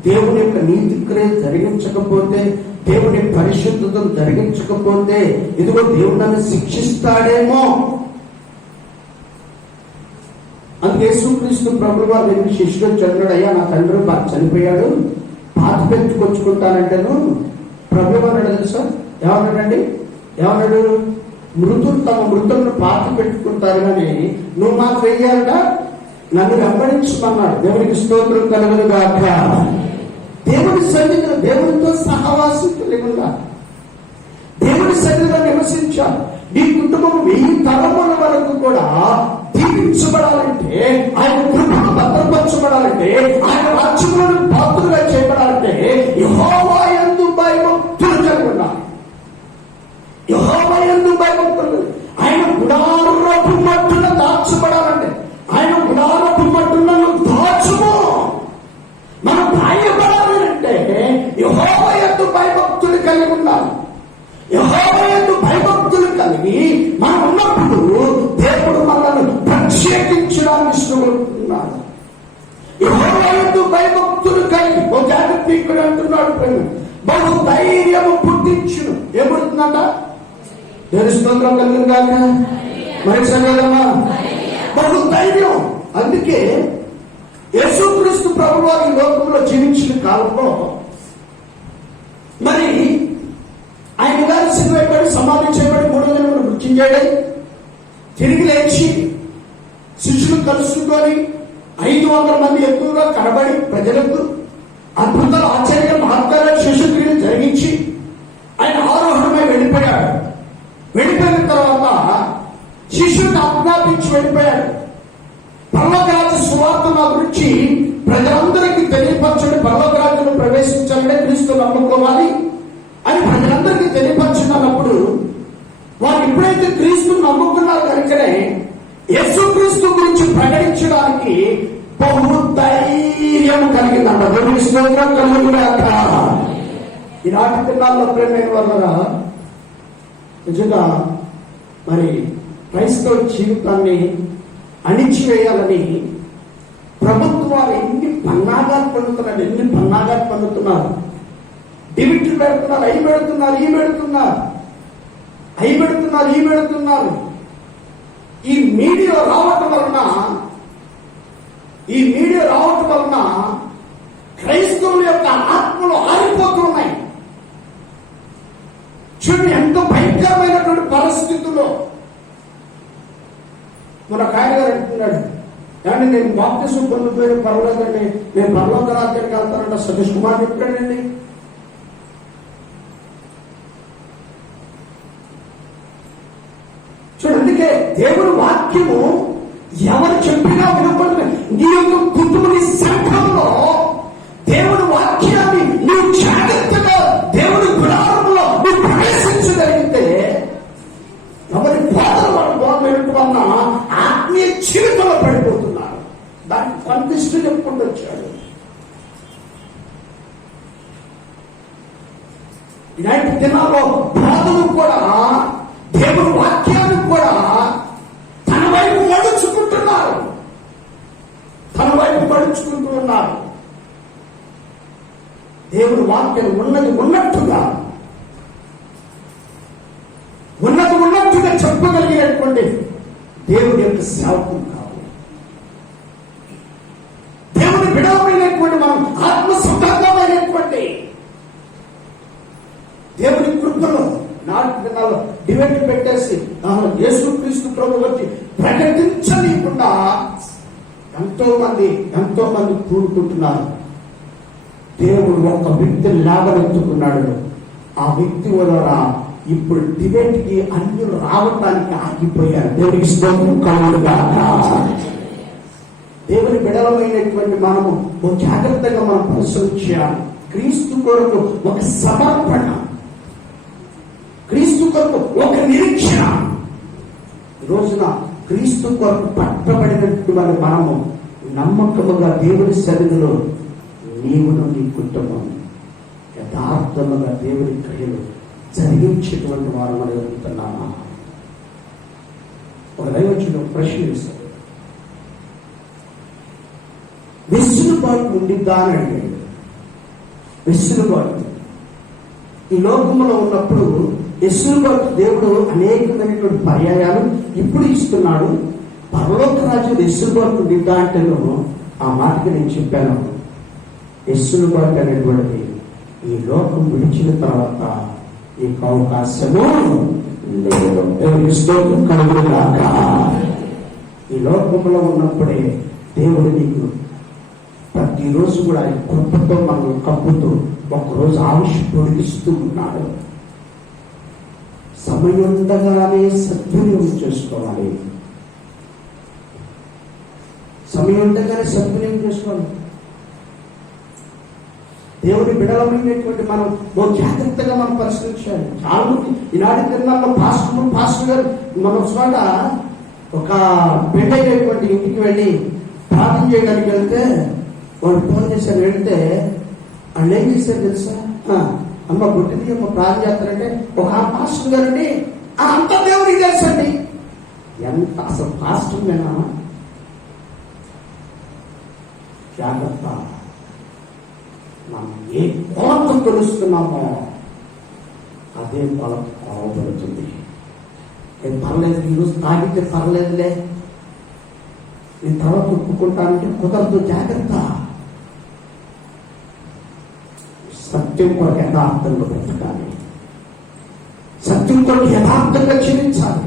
దేవుని యొక్క నీతి క్రియ జరిగించకపోతే, దేవుని పరిశుద్ధతను జరిగించకపోతే ఇదిగో దేవుడు నన్ను శిక్షిస్తాడేమో. అందుకే యేసుక్రీస్తు ప్రభువు వారి దగ్గర శిష్యుడు చదివాడు. అయ్యా నా తండ్రి చనిపోయాడు, పాత పెంచుకొచ్చుకుంటానంటేను ప్రభువు అన్నాడు తెలుసా? ఏమన్నాడండి? ఏమన్నాడు? మృతులు తమ మృతులను పాత పెట్టుకుంటారు కానీ నువ్వు మాకు వెయ్యాలట, నన్ను వెంబడించుకున్నాడు. దేవునికి స్తోత్రం కలుగునుగాక. దేవుని సన్నిధిలో దేవునితో సహవాసం కలిగిన దేవుని సన్నిధిలో నివసించాలి. నీ కుటుంబం 1000 తరముల వరకు కూడా దీవించబడాలంటే, ఆయన కృపను భద్రపరచబడాలంటే, ఆయన రాజ్యంలోని పాత్రగా చేయబడాలంటే యెహోవా యందు భయభక్తులు కలిగి ఉండాలి. యెహోవా యందు భయభక్తులు ఆయన గుడారపు మట్టున దాచబడాలంటే, ఆయన గుడారపు మట్టున దాచుము. మనం భయపడాలి అంటే యెహోవా యందు భయభక్తులు కలిగి ఉండాలి. యెహోవా యందు భయభక్తులు కలిగి మనం ఉన్నప్పుడు దేవుడు మనల్ని ప్రత్యేకించడానికి ఇష్టపడుతున్నాడు. యెహోవా యందు భయభక్తులు కలిగి ఓ జాగ్రత్త ఇక్కడ అంటున్నాడు ప్రేమ బహు ధైర్యము పుట్టించును. ఏమవుతుందంట? దేవుని స్తోత్రం కలుగునుగాక. మరి చదవమ్మా, బహు ధైర్యం. అందుకే యేసుక్రీస్తు ప్రభువు వారి లోకంలో జీవించిన కాలంలో మరి ఆయన గారు సిద్ధమైపడి సమాధి చేయబడి 3వ దినమున మృత్యుంజయుడై తిరిగి లేచి శిష్యులు కలుసుకొని 500 మంది ఎక్కువగా కనబడి ప్రజలకు అద్భుతాలు ఆశ్చర్య మహత్కార శిశుక్రియలు జరిగించి ఆయన ఆరోహణమై వెళ్ళిపోయాడు. వెళ్ళిపోయిన తర్వాత శిష్యుడిని ఆజ్ఞాపించి వెళ్ళిపోయాడు. పరలోక రాజ్య సువార్త నా గురించి ప్రజలందరికీ తెలియపరచండి, పరలోక రాజ్యంలో ప్రవేశించాలంటే క్రీస్తు నమ్ముకోవాలి అని ప్రజలందరికీ తెలియపరచున్నప్పుడు వారు ఎప్పుడైతే క్రీస్తు నమ్ముకున్నారు కనుకనే యేసుక్రీస్తు గురించి ప్రకటించడానికి బహు ధైర్యం కలిగిందంట. దేవుని స్తోత్రం కలుగునుగాక. ఈనాటి దినాల్లో ప్రేమైన వల్ల నిజంగా మరి క్రైస్తవ జీవితాన్ని అణిచివేయాలని ప్రభుత్వాలు ఎన్ని పన్నాగాలు పొందుతున్నారు. డిబిట్లు పెడుతున్నారు, అవి పెడుతున్నారు. ఈ మీడియా రావటం వలన క్రైస్తవుల యొక్క ఆత్మలు ఆరిపోతున్నాయి. చూడండి ఎంతో భయంకరమైనటువంటి పరిస్థితుల్లో మన ఆయన గారు అంటున్నాడు, కానీ నేను బాప్తిసం పొందిపోయిన పర్వాలేదండి, నేను పరలోక రాజ్యానికి వెళ్తానంట సతీష్ కుమార్ చెప్పాడండి. చూడండి, అందుకే దేవుని వాక్యము ఎవరు చెప్పినా వినపడుతుంది. నీ యొక్క కుటుంబ సంఘంలో దేవుని వాక్యాన్ని నువ్వు జాగ్రత్తగా దేవుని గుడారంలో నువ్వు ప్రవేశించగలిగితే ఎవరి బోధన వాళ్ళ బోధన వలన ఆత్మీయ జీవితంలో పడిపోతున్నారు. దానికి కొంత చెప్పుకుంటూ వచ్చాడు. ఇలాంటి దినాల్లో బోధన కూడా దేవుని వాక్యాన్ని కూడా తన వైపు మడుచుకుంటున్నారు, తన వైపు మడుచుకుంటూ ఉన్నారు. దేవుని వాక్యం ఉన్నది ఉన్నట్టుగా చెప్పగలిగినటువంటి దేవుని యొక్క సేవకులు కావాలి. దేవుని బిడమైనటువంటి మనం ఆత్మసంబంధమైనటువంటి దేవుని కృపలో నాటి దినాల్లో డిబేట్ పెట్టేసి యేసుక్రీస్తు ప్రభు వచ్చి ప్రకటించలేకుండా ఎంతో మంది కూడుకుంటున్నారు. దేవుడు ఒక వ్యక్తిని లేవనెత్తుకున్నాడు. ఆ వ్యక్తి ద్వారా ఇప్పుడు డిబేట్ కి అన్యులు రావటానికి ఆగిపోయారు. దేవుడికి స్తోత్రం కలుగునుగా. దేవుని బిడలమైనటువంటి మనము ఒక జాగ్రత్తగా మనం పరిశీలించాలి. క్రీస్తు కొరకు ఒక సమర్పణ, క్రీస్తు కొరకు ఒక నిరీక్షణ. ఈ రోజున క్రీస్తు కొరకు పట్టబడినటువంటి మనము నమ్మకముగా దేవుని సన్నిధిలో నీవును నీ కుటుంబం యథార్థముగా దేవుని క్రియలు జరిగించేటువంటి వారు మనం ఎదుగుతున్నామా? ఒక దైవజనుడు ప్రశ్న వేశాడు, వెసులుబాటు ఉండిద్దా అని అడిగాడు. వెసులుబాటు ఈ లోకంలో ఉన్నప్పుడు వెసులుబాటు దేవుడు అనేకమైనటువంటి పర్యాయాలు ఇప్పుడు ఇస్తున్నాడు. పరలోక రాజ్యం వెసులుబాటు ఉండిద్దా అంటే ఆ మాటకి నేను చెప్పాను. వెసులుబాటు అనేటువంటిది ఈ లోకం విడిచిన తర్వాత నీకు అవకాశము లేదు. కలుగుగాక. ఈ లోకంలో ఉన్నప్పుడే దేవుడు నీకు ప్రతిరోజు కూడా ఆయన కృపతో మనం కప్పుతూ ఒకరోజు ఆయుష్ పొడిగిస్తూ ఉన్నాడు. సమయం ఉండగానే సద్వినియోగం చేసుకోవాలి. సమయం ఉండగానే సద్వినియోగం చేసుకోవాలి. దేవుని బిడలమైనటువంటి మనం జాగ్రత్తగా మనం పరిశీలించాలి. చాలా మంది ఈనాటి తిరునాళ్ళలో పాస్టర్ గారు మన చోట ఒక పెళ్ళైనటువంటి ఇంటికి వెళ్ళి ప్రార్థన చేయడానికి వెళ్తే వాళ్ళు ఫోన్ చేశారు. వెళ్తే వాళ్ళు ఏం చేశారు తెలుసా? అమ్మ గుడ్డిది అమ్మ ప్రార్థన చేస్తారంటే ఒక పాస్టర్ గారండి అంత దేవుడికి తెలుసండి. ఎంత అసలు పాస్టర్ మేనా? జాగ్రత్త. మనం ఏ కొలత తెలుస్తున్నామో అదే కొలత కోవబడుతుంది. పర్లేదు, ఈరోజు తాగితే పర్లేదులే, నేను తర్వాత ఒప్పుకుంటానంటే కుదరదు. జాగ్రత్త. సత్యం కొరకు యథార్థంగా బ్రతకాలి. సత్యం కొరకు యథార్థంగా జీవించాలి.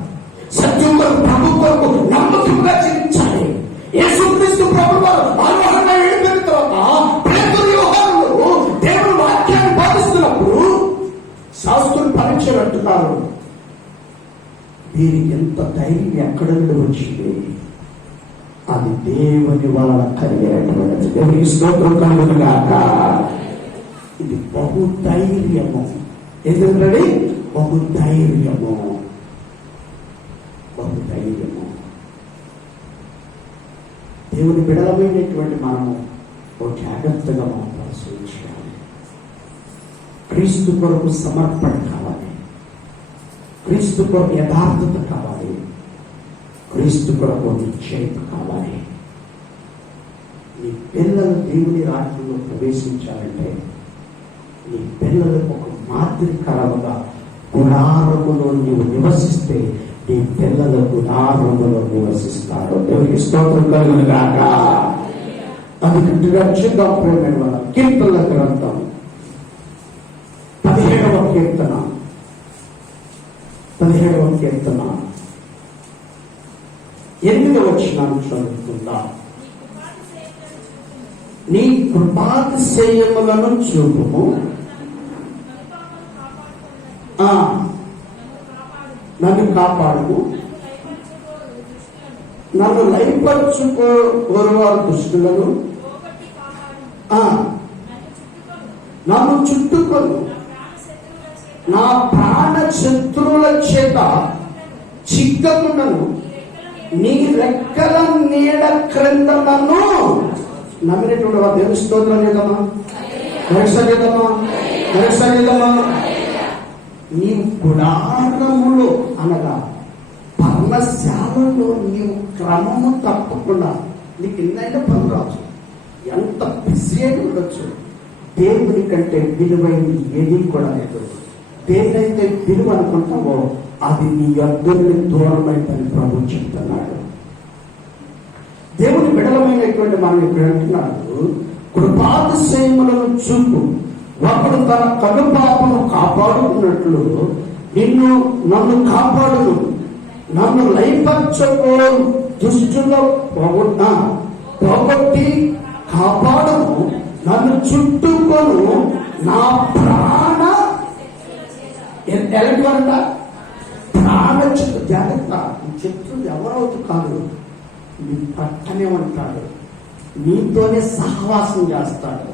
సత్యం కొరకు ప్రభు కొరకు నమ్మకంగా జీవించాలి. యేసుక్రీస్తు ప్రభు వారు ఆరోహణగా వెళ్ళిపోయిన తర్వాత దేవుని వాక్యాన్ని బోధిస్తున్నప్పుడు శాస్త్రులు పరీక్షలు అంటున్నారు, వీరికి ఎంత ధైర్యం ఎక్కడ నుండి వచ్చింది? అది దేవుని వలన కలిగేటువంటిది. దేవునికి స్తోత్రం కలుగునుగాక. ఇది బహుధైర్యము. ఎందుకంటే బహుధైర్యము. దేవుని బిడలమైనటువంటి మనము ఓ జాగ్రత్తగా మనం పరిశీలించాలి. క్రీస్తు కొరకు సమర్పణ కావాలి. క్రీస్తు కొరకు యథార్థత కావాలి. క్రీస్తు కొరకు నిశ్చయిత కావాలి. నీ పిల్లలు దేవుని రాజ్యంలో ప్రవేశించాలంటే నీ పిల్లలకు ఒక మాదిరికరముగా గుడారములో నీవు నివసిస్తే నీ పిల్లల గుడారములో నివసిస్తారు. దేవునికి స్తోత్రం కలుగునుగాక. అందుకంటే రక్షిద్దాం ప్రేమైన వాళ్ళ కీర్తనల గ్రంథం 17వ కీర్తన 17వ కీర్తన 8వ వచనం చదువుకుందాం. నీ కృపాతిశయములను చూపుము, నన్ను కాపాడుము, నన్ను లయపరచుకోవారు దుష్టులను నన్ను చుట్టుకొని నా ప్రాణ శత్రువుల చేత చిక్కకుండను, నీ రెక్కల నీడ క్రింద నన్ను నమ్మినటువంటి వారు దేవుని స్తోత్రం చేద్దామా, చేద్దామా. నీవు గుడారములో అనగా పర్ణశాలలో నీవు క్రమము తప్పకుండా నీకు ఎన్నైనా పని రావచ్చు, ఎంత బిజీ అయినా ఉండొచ్చు, దేవుని కంటే విలువైంది ఏది కూడా లేదు. దేనైతే విలువ అనుకుంటావో అది నీ యొద్దకు దూరమైందని ప్రభు చెప్తున్నాడు. దేవుని బిడలమైనటువంటి మనం ఇప్పుడు అంటున్నాడు, కృపాతిశయములను చూపు, ఒకడు తన కనుపాపను కాపాడుకున్నట్లు నన్ను కాపాడును, నన్ను లయపరచుకో దుష్టులో పోగొట్టి కాపాడును, నన్ను చుట్టుకొను నా ప్రాణ ఎలాంటి వారంట ప్రాణ చుట్టూ. జాగ్రత్త, శత్రువు ఎవరవుతూ కాదు, నీ పక్కనే ఉంటాడు, నీతోనే సహవాసం చేస్తాడు,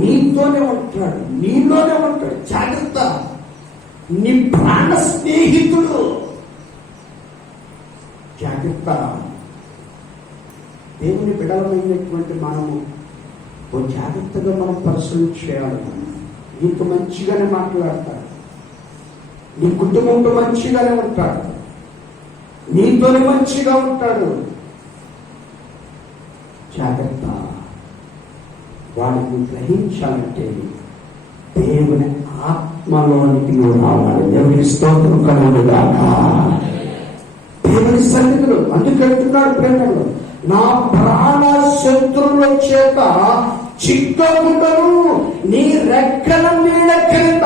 నీతోనే ఉంటాడు, నీలోనే ఉంటాడు. జాగ్రత్త, నీ ప్రాణ స్నేహితుడు. జాగ్రత్త. దేవుని బిడలమైనటువంటి మనము ఓ జాగ్రత్తగా మనం పరిశీలన చేయాలి. నీకు మంచిగానే మాట్లాడతాడు, నీ కుటుంబంతో మంచిగానే ఉంటాడు, నీతోనే మంచిగా ఉంటాడు. జాగ్రత్త. వాడిని గ్రహించాలంటే దేవుని ఆత్మలోనికి నువ్వు రావాలి. దేవుని స్తోత్రం కలుగుగాక. దేవుని సన్నిధిలో అందుకంటున్నాడు ప్రేమలో, నా ప్రాణ శత్రువుల చేత చిక్కకుండను, నీ రెక్కల నీడ క్రింద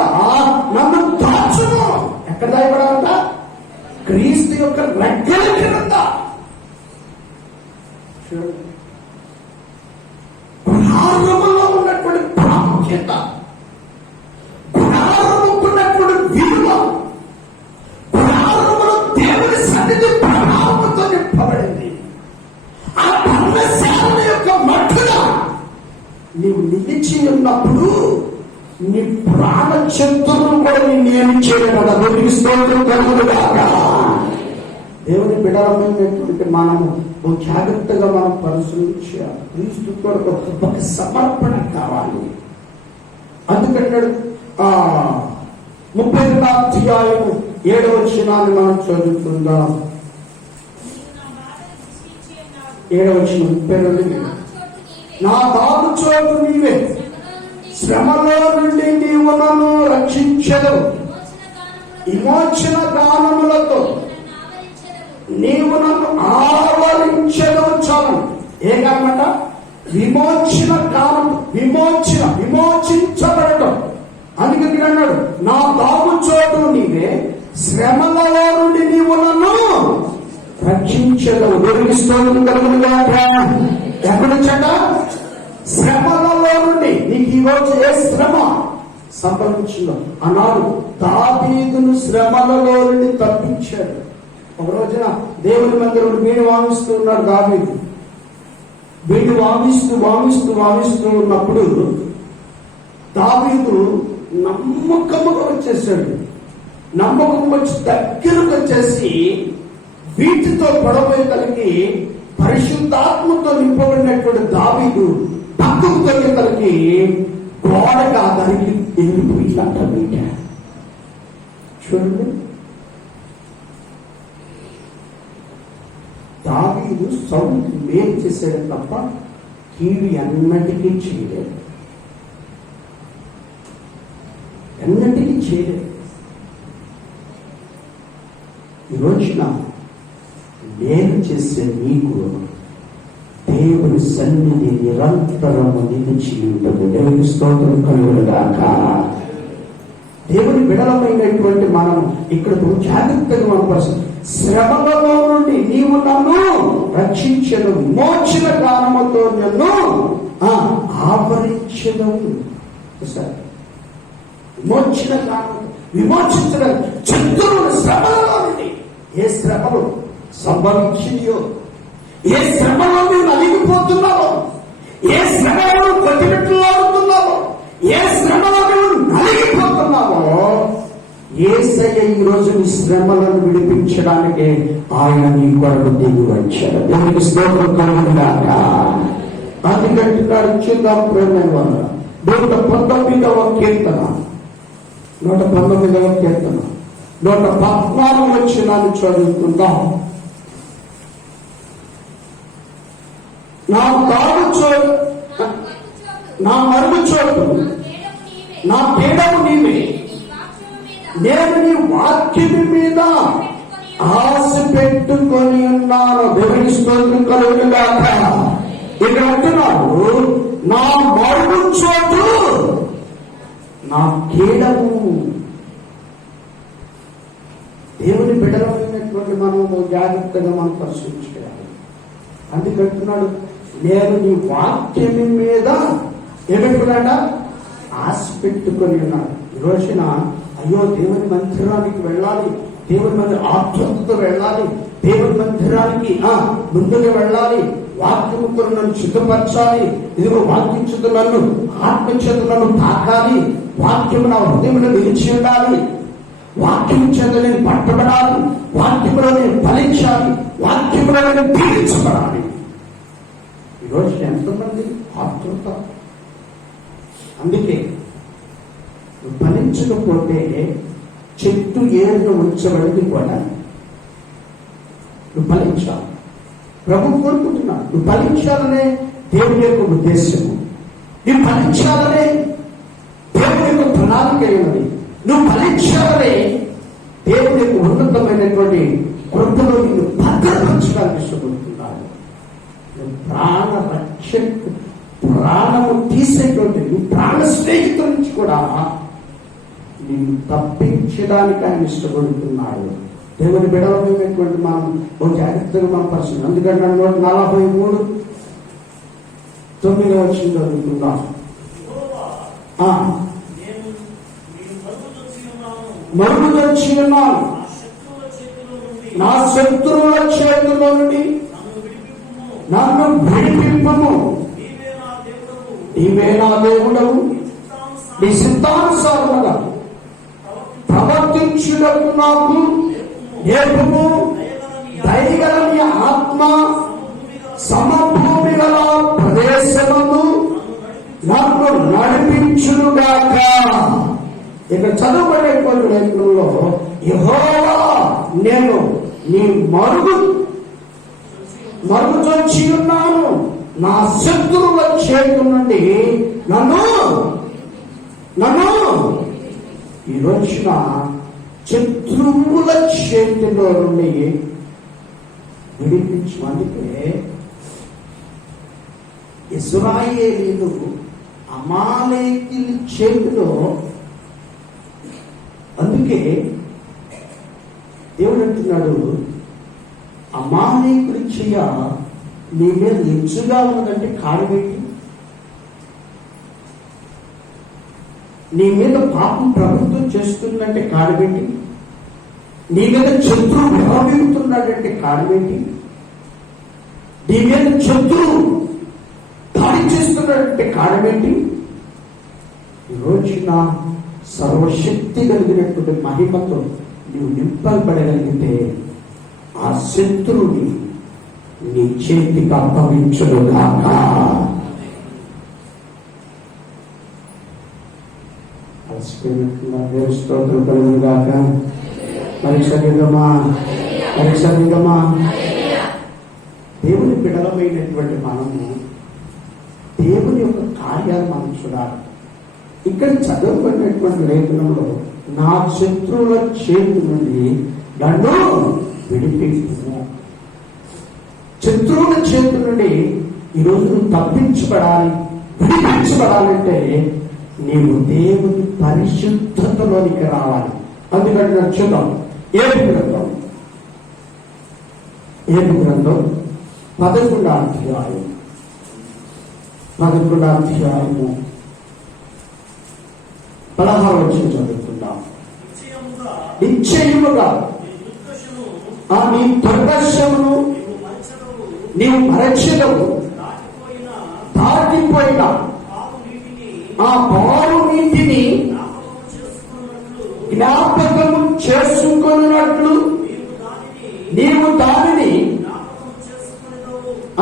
నన్ను దాచును. ఎక్కడ దాయబడాలంట? క్రీస్తు యొక్క రెక్కల క్రింద. గుడారములో ఉన్నటువంటి ప్రాముఖ్యత, గుడారముకున్నటువంటి విలువ, గుడారములో దేవుని సన్నిధి ప్రభావంతో నింపబడింది. ఆ పర్ణశాల యొక్క మట్టుగా నీవు నిలిచి ఉన్నప్పుడు నీ ప్రాణ శత్రువును కూడా నిన్నేమి చేయగలదా? దేవుని బిడలమైనటువంటి మనము జాగ్రత్తగా మనం పరిశీలించాలి. క్రీస్తు కొరకు ఒక సమర్పణ కావాలి. అందుకంటాడు 32వ అధ్యాయము 7వ వచనాన్ని మనం చదువుకుందాం. 7వ వచనం 32. నా దాగు చోటు నీవే, శ్రమలో నుండి నీవు నన్ను రక్షించెదవు, విమోచన గానములతో నీవు నన్ను ఆవరించెదవు. చాలు. ఏ కారణట? విమోచన గానం, విమోచించబడటం. అందుకే అన్నాడు, నా దాగు చోటు నీవే, శ్రమలలో నుండి నీవు నన్ను రక్షించెదవు. దొరికిస్తోంది కలుగుగాక. ఎక్కడొచ్చట? శ్రమలలో నుండి. నీకు ఈరోజు ఏ శ్రమ సంభవించిందో అన్నాడు, దావీదును శ్రమలలో నుండి తప్పించాడు. ఒక రోజున దేవుని మందిరంలో వీడు వామిస్తూ ఉన్నాడు దావీదు. వీడు వామిస్తూ ఉన్నప్పుడు దావీదు నమ్మకముగా వచ్చేసాడు. నమ్మకం వచ్చి దగ్గరకు వచ్చేసి వీటితో గొడవ కలిగి పరిశుద్ధాత్మతో నింపబడినటువంటి దావీదు పక్కకు తొలగి గోడగా దానికి వెళ్ళిపోయినట్ట. చూడండి, దావీదు సౌలుకి మేలు చేశాడు తప్ప కీడు ఎన్నటికీ చేయలేదు. ఈ రోజున మేలు చేసే నీకు దేవుని సన్నిధి నిరంతరము నిలిచి ఉంటుంది. దేవుని స్తోత్రం కలుగుగాక. దేవుని బిడలమైనటువంటి మనం ఇక్కడ జాగ్రత్తగా మనపరుస్తుంది. శ్రమలలో నుండి నీవు నన్ను రక్షించను, మోక్షణ గానముతో నన్ను ఆవరించను. విమోచన గానము, విమోచించడం శత్రువుల శ్రమలలో నుండి. ఏ శ్రమలు సంభవించినయో, ఏ శ్రమలో నువ్వు నలిగిపోతున్నావో, ఏ శ్రమలో కొట్టినట్లుతున్నావో, ఏ శ్రమలో నువ్వు నలిగిపోతున్నావో, యేసయ్య ఈ రోజు నీ శ్రమలను విడిపించడానికి ఆయన నీ కొరకు దిగి వచ్చాడు. దేవునికి స్తోత్రం కలుగుగాక. అందుకంటున్నాడు చూద్దాం ప్రేమ వల్ల 119వ కీర్తన 114వ కీర్తన 114 వచనాన్ని చదువుకుందాం. నా కాడు చోటు, నా మరుగు చోటు, నా పీడము నీవే, నేను నీ వాక్యము మీద ఆశ పెట్టుకొని ఉన్నాను. దేవుని స్తోత్రం కలుగుగాక. ఇక్కడ అంటున్నాడు, నా మరుగు చోటు, నా కీడము. దేవుని బిడ్డలమైనటువంటి మనము జాగ్రత్తగా మనం పరిశీలించుకోవాలి. అందుకంటున్నాడు, నేను నీ వాక్యము మీద ఏమిటిలాట ఆశ పెట్టుకొని ఉన్నాడు. ఈ రోజున అయ్యో దేవుని మందిరానికి వెళ్ళాలి, దేవుని మందిర ఆత్మతో వెళ్ళాలి, దేవుని మందిరానికి ముందుగా వెళ్ళాలి, వాక్యము కొరకు నన్ను సిద్ధపరచాలి, ఇదిగో వాక్యం చేత నన్ను ఆత్మ చేత నన్ను తాకాలి, వాక్యము నా హృదయంలో నిలిచి ఉండాలి, వాక్యం చేత నేను పట్టబడాలి, వాక్యంలో నేను ఫలించాలి, వాక్యంలో నేను దీవించబడాలి. ఈరోజు ఎంతమంది ఆత్మత. అందుకే నువ్వు ఫలించకపోతే చెట్టు ఏడుగా ఉంచబడింది కూడా. నువ్వు ఫలించాలి. ప్రభు కోరుకుంటున్నాడు నువ్వు ఫలించాలనే దేవుని యొక్క ఉద్దేశము. నువ్వు ఫలించాలనే దేవుని యొక్క ప్రణాళిక అయినది. నువ్వు ఫలించాలనే దేవుని యొక్క ఉన్నతమైనటువంటి కృపలో నిన్ను భద్రపరచడానికి ఇష్టపడుతున్నాడు. ప్రాణ రక్షణ, ప్రాణము తీసేటువంటి నువ్వు ప్రాణ స్నేహితుల నుంచి కూడా నిన్ను తప్పించడానికి ఆయన ఇష్టపడుతున్నాడు. దేవుని బిడవమైనటువంటి మనం ఒక జాగ్రత్తగా మనం పరిస్థితి. అందుకంటే 143:9 వచ్చింది అనుకుందాం. మరుగుదొచ్చి ఉన్నాను, నా శత్రువుల చేతుల్లో నుండి నన్ను విడిపింపుము. నీవే నా దేవుడవు, నీ సిద్ధానుసారముగా ప్రవర్తించుటకు నాకు నేర్పుము. దయగల నీ ఆత్మ సమభూమి గల ప్రదేశమును నన్ను నడిపించునుగాక. ఇక చదువుకునేటువంటి లేఖనంలో యెహోవా నేను నీ మరుగుచొచ్చి ఉన్నాను, నా శత్రువుల చేతి నుండి నన్ను ఈ రోజున శత్రువుల చేతిలో నుండి విడిపించు. అందుకే ఇశ్రాయేలీయులు అమాలేకీయుల చేతిలో, అందుకే దేవుడు అంటున్నాడు, అమాలేకుడి చెయ్య నీ మీద ఎచ్చుగా ఉన్నదంటే కాడబెట్టి, నీ మీద పాపం ప్రభుత్వం చేస్తుందంటే కాడబెట్టి, నీ మీద శత్రువు విభవిస్తున్నాడంటే కాడబెట్టి, నీ మీద శత్రువు దాడి చేస్తున్నాడంటే కాడబెట్టి, ఈరోజు నా సర్వశక్తి కలిగినటువంటి మహిమతో నువ్వు నింపబడగలిగితే ఆ శత్రువుని నీ చేతికి అప్పగించడు కాక. స్తోత్రం కలుగును గాక. పరీక్షమా దేవుని బిడలమైనటువంటి మనము దేవుని యొక్క కార్యాలు మనం చూడాలి. ఇక్కడ చదువుకున్నటువంటి లేఖనంలో నా శత్రువుల చేతి నుండి నన్ను విడిపించుము. శత్రువుల చేతి నుండి ఈరోజు నువ్వు తప్పించబడాలి, విడిపించబడాలంటే నీవు దేవుని పరిశుద్ధతలోనికి రావాలి. అందుకంటే చూద్దాం ఏడు గ్రంథం 11వ అధ్యాయము 16వ వచనం చదువుకుందాం. నిశ్చయముగా నీ దుర్దర్శమును నీవు మరచెదవు, దాటిపోయిన ఆ పాలు నీటిని జ్ఞాపకము చేసుకున్నట్లు నీవు దానిని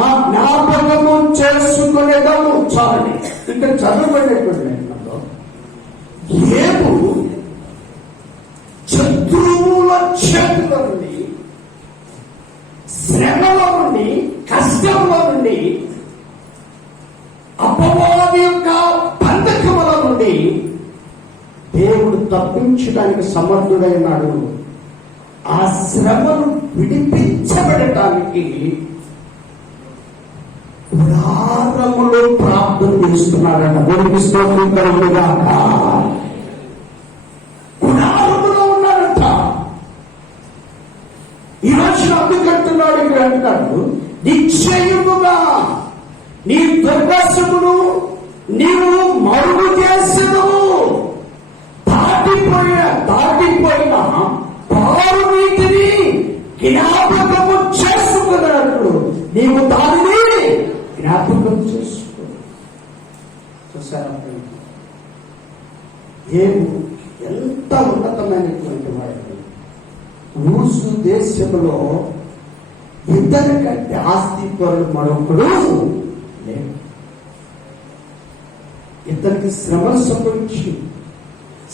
ఆ జ్ఞాపకము చేసుకునేదము. చాలని ఇక్కడ చదవబడినటువంటి ఏబు శత్రువుల చేతుల నుండి, శ్రమల నుండి, కష్టంలో నుండి, అపవాది యొక్క బంధకముల నుండి దేవుడు తప్పించడానికి సమర్థుడైనాడు. ఆ శ్రమను విడిపించబడటానికి ఉదారములో ప్రార్థన చేస్తున్నాడట. ఉదారములో ఉన్నాడట. ఈరోజు అందుకంటున్నాడు. ఇక్కడ అంటాడు, నిశ్చయముగా నీ దుర్దర్శమును నీవు మరుగు చేసెదవు, దాటిపోయిన పాలు నీటిని జ్ఞాపకము చేసుకున్నట్లు నీవు దానిని జ్ఞాపకం చేసుకో. చూసారా, ఎంత ఉన్నతమైనటువంటి వాడిని. రూసు దేశంలో ఇద్దరి కంటే ఆస్తి పరులు మరొకడు లేదు. ఇద్దరికి శ్రమలు సంభవించి,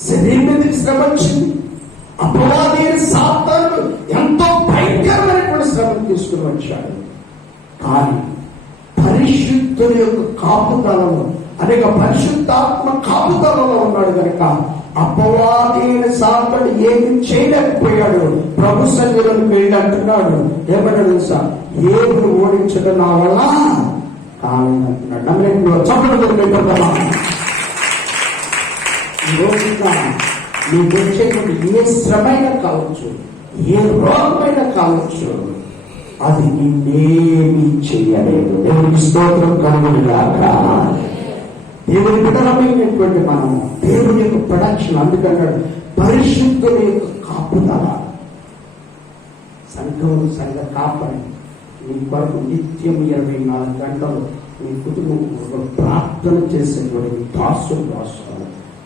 శరీరం మీదకి శ్రమ వచ్చింది. అపవాది సాతాను ఎంతో భయంకరమైనటువంటి శ్రమను తీసుకుని వచ్చాడు. కానీ పరిశుద్ధుల యొక్క కాపుదలలో, అనేక పరిశుద్ధాత్మ కాపుదలలో ఉన్నాడు కనుక అపవాది సాతాను ఏమి చేయలేకపోయాడు. ప్రభు సన్నిధిలోకి వెళ్ళి అంటున్నాడు, ఏమన్నా తెలుసా, ఏమి ఓడించడం నా వల్ల కావాలంటున్నాడు. నమ్మకంలో చప్పట్లు పెట్టదా. ఈ రోజున నీకు వచ్చేటువంటి ఏ శ్రమైనా కావచ్చు, ఏ రోగమైనా కావచ్చు, అది నిన్నేమీ చెయ్యలేదు. దేవునికి స్తోత్రం కలుగునుగాక. దేవుని బిడ్డలమైనటువంటి మనము దేవుని యొక్క ప్రొడక్షన్. అందుకన్నాడు పరిశుద్ధుల యొక్క కాపుదల. సంఘ కాపరి నీ కొరకు నిత్యం 24 గంటలు నీ కుటుంబం ప్రార్థన చేసేటువంటి దాసులు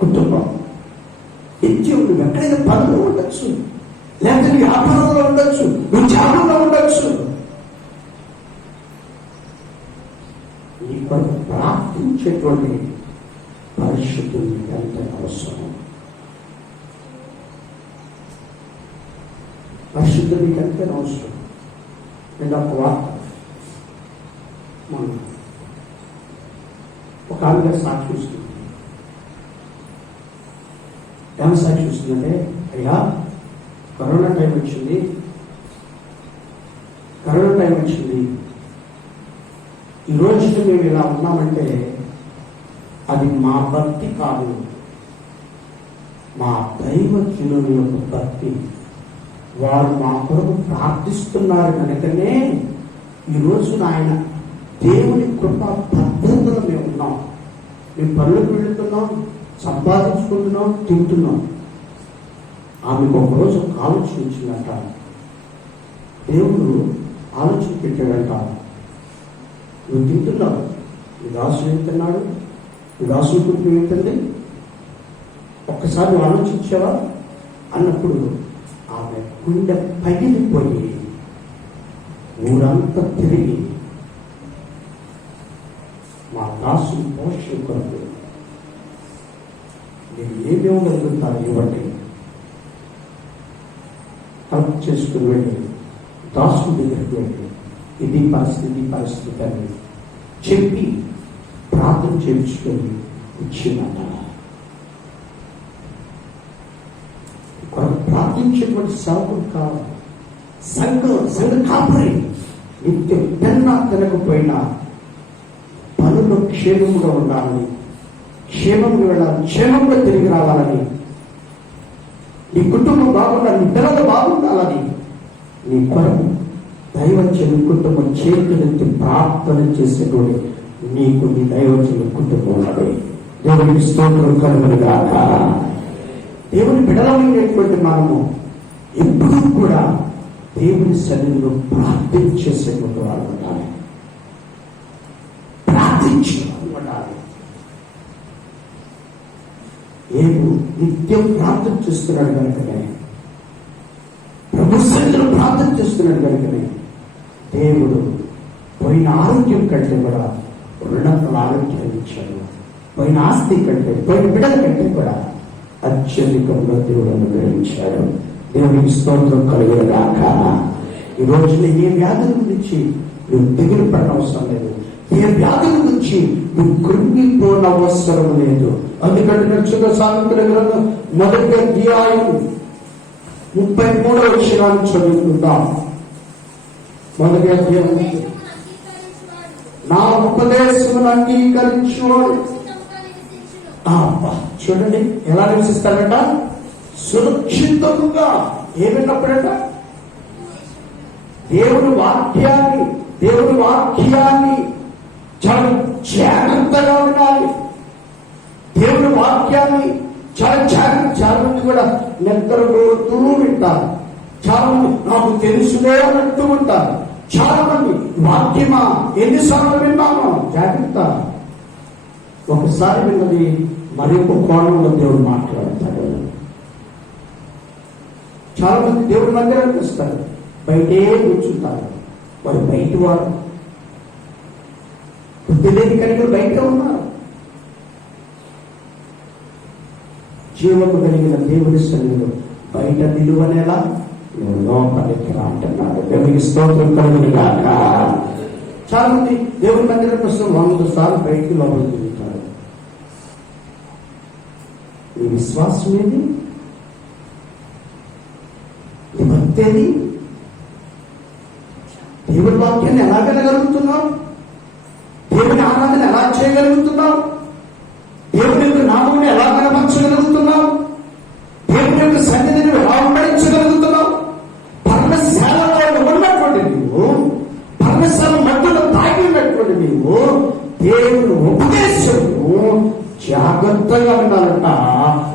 కుటుంబం. నిత్యం నువ్వు ఎక్కడైనా పనులు ఉండొచ్చు, లేకపోతే నీ వ్యాపారంలో ఉండొచ్చు, నువ్వు జాబులో ఉండొచ్చు, నీ కొరకు ప్రార్థించేటువంటి పరిశుద్ధులు ఎంత అవసరం. పరిశుద్ధులు ఎంత అవసరం. నేను ఒక వార్త, ఒక ఆమె సాక్షి ఇస్తుంది. ఏమైనా సాక్షి ఇస్తుందంటే, అయ్యా కరోనా టైం వచ్చింది, ఈ రోజున మేము ఇలా ఉన్నామంటే అది మా భక్తి కాదు, మా దైవజనుల యొక్క భక్తి. వారు మా కొరకు ప్రార్థిస్తున్నారు కనుకనే ఈరోజు ఆయన దేవుని కృపా భద్రతలో మేము ఉన్నాం. మేము పనులకు వెళుతున్నాం, సంపాదించుకుంటున్నాం, తింటున్నాం. ఆమెకు ఒకరోజు ఆలోచన ఇచ్చిందంట. దేవుడు ఆలోచన పెట్టాడంట, నువ్వు తింటున్నావు, ఈ దాసుడు తిన్నాడు, ఈ దాసుడు కుటుంబం ఏంటండి, ఒక్కసారి నువ్వు ఆలోచించావా అన్నప్పుడు ఆమె గుండె పగిలిపోయి ఊరంతా తిరిగి మా దాసు పోషణ కొరకు మీరు ఏమేమగలుగుతారు ఇవ్వండి, కలెక్ట్ చేసుకుని వెళ్ళి దాసు దగ్గరికి వెళ్ళి ఇది పరిస్థితి అని చెప్పి ప్రార్థన చేయించుకొని ఇచ్చిందట. ప్రార్థించేటువంటి సేవకుడు కావాలి. సంఘ కాపరి నిత్యం తిన్నా తినకపోయినా పనులు క్షేమంగా ఉండాలని, క్షేమంగా వెళ్ళాలి, క్షేమంగా తిరిగి రావాలని, నీ కుటుంబం బాగుండాలి, నీ పిల్లలు బాగుండాలని నీ కొరకు దైవజనుల కుటుంబం చేతులెత్తి ప్రార్థన చేసేటువంటి నీకు నీ దైవజనుల కుటుంబం ఉన్నది. దేవునికి స్తోత్రం కలుగునుగాక. దేవుని బిడలమైనటువంటి మనము ఎప్పుడూ కూడా దేవుని సన్నిధిలో ప్రార్థించేసేటువంటి వాళ్ళు ఉండాలి, ప్రార్థించే ఉండాలి. ఏడు నిత్యం ప్రార్థన చేస్తున్నాడు కనుకనే, ప్రభు సన్నిధిలో ప్రార్థన చేస్తున్నాడు కనుకనే దేవుడు పోయిన ఆరోగ్యం కంటే కూడా ఉన్నత ఆరోగ్యాన్ని ఇచ్చాడు. పోయిన ఆస్తి కంటే, పోయిన బిడ్డల కంటే కూడా అత్యధికంగా దేవుడు అనుగ్రహించాడు. దేవునికి స్తోత్రం కలుగునుగాక. ఈ రోజున ఏ వ్యాధుల గురించి నువ్వు దిగులు పడనవసరం లేదు, ఏ వ్యాధుల గురించి నువ్వు కృంగిపోనవసరం లేదు. అందుకంటే నచ్చుక సామెతల గ్రంథం 1వ అధ్యాయం 33వ వచనాన్ని చదువుకుందాం. 1వ అధ్యాయం, నా ఉపదేశమును అంగీకరించువాడు చూడండి ఎలా నివసిస్తాడట, సురక్షితంగా. ఏమిన్నప్పుడట, దేవుని వాక్యాన్ని చాలా జాగ్రత్తగా వినాలి. దేవుని వాక్యాన్ని చాలా జాగ్రత్త. చాలా మంది కూడా నిద్రపోతూ వింటారు, చాలా మంది నాకు తెలుసులే అంటూ ఉంటారు. చాలా మంది వాక్యమా ఎన్నిసార్లు విన్నామో జాగ్రత్త. ఒకసారి విన్నది మరి ఒక కోణంలో దేవుడు మాట్లాడతాడు. చాలా మంది దేవుడి మందిరానికి వస్తారు, బయటే కూర్చుంటారు. వారు బయట వారు, బుద్ధి లేని కనుక బయట ఉన్నారు. జీవము కలిగిన దేవుని సన్నిధిలో బయట నిలువనేలా నువ్వు లోపలికి రా అంటున్నాడు. దేవునికి స్తోత్రం కలుగునుగాక. చాలా మంది దేవుని మందిరానికి వస్తే 100 సార్లు బయటికి లోపలికి తిరుగుతారు. నీ విశ్వాసం ఏది? నీ భక్తి ఏది? దేవుని వాక్యాన్ని ఎలా వినగలుగుతున్నావు? దేవుని ఆరాధన ఎలా చేయగలుగుతున్నావు? దేవుని యొక్క నామముని ఎలా కనపరచగలుగుతున్నావు? దేవుని యొక్క సన్నిధిని ఎలా ఉండడించగలుగుతున్నావు? పర్ణశాలలో ఉన్నటువంటి నీవు, పర్ణశాల మధ్యలో తాగి ఉన్నటువంటి నీవు దేవుని ఉపదేశము జాగ్రత్తగా వినాలంట.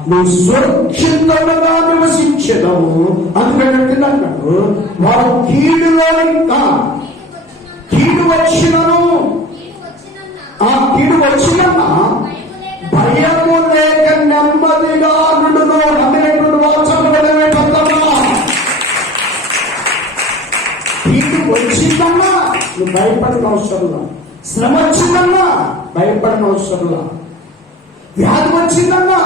నువ్వు సురక్షితంగా నివసించదవు. అందుకంటే అన్నాడు, వారు కీడు వచ్చినను, ఆ కీడు వచ్చినన్నా భయము లేక నెమ్మదిగా నుండును. నమ్మినటువంటి వాచనమా, కీడు వచ్చిందన్నా నువ్వు భయపడిన అవసరంలా, శ్రమ వచ్చిందన్నా భయపడిన అవసరంలా, వ్యాధి వచ్చిందన్నా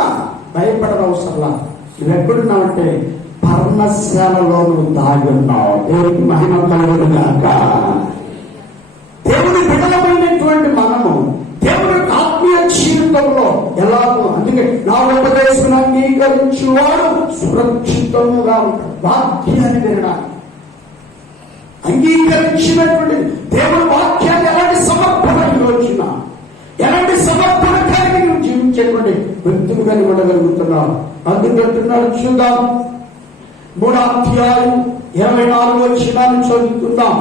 భయపడిన అవసరంలా. నువ్వెక్కడున్నావంటే పర్ణశాలలో నువ్వు దాగి ఉన్నావు. దేవుడికి మహిమ కలుగునుగాక. దేవుని బిడ్డలమైనటువంటి మనము దేవుని ఆత్మీయ జీవితంలో ఎలాగో, అందుకే నా ఉపదేశం అంగీకరించువాడు సురక్షితముగా ఉంటాడు. వాక్యాన్ని వినడానికి అంగీకరించినటువంటి దేవుని వాక్యాన్ని ఎలాంటి సమర్పణ రోజున, ఎలాంటి సమర్పణ కలిగి నువ్వు జీవించేటువంటి వ్యక్తులుగా ఉండగలుగుతున్నావు. అందుకంటున్నాడు, చూద్దాం 3వ అధ్యాయం 24వ వచనాన్ని చదువుకుందాం.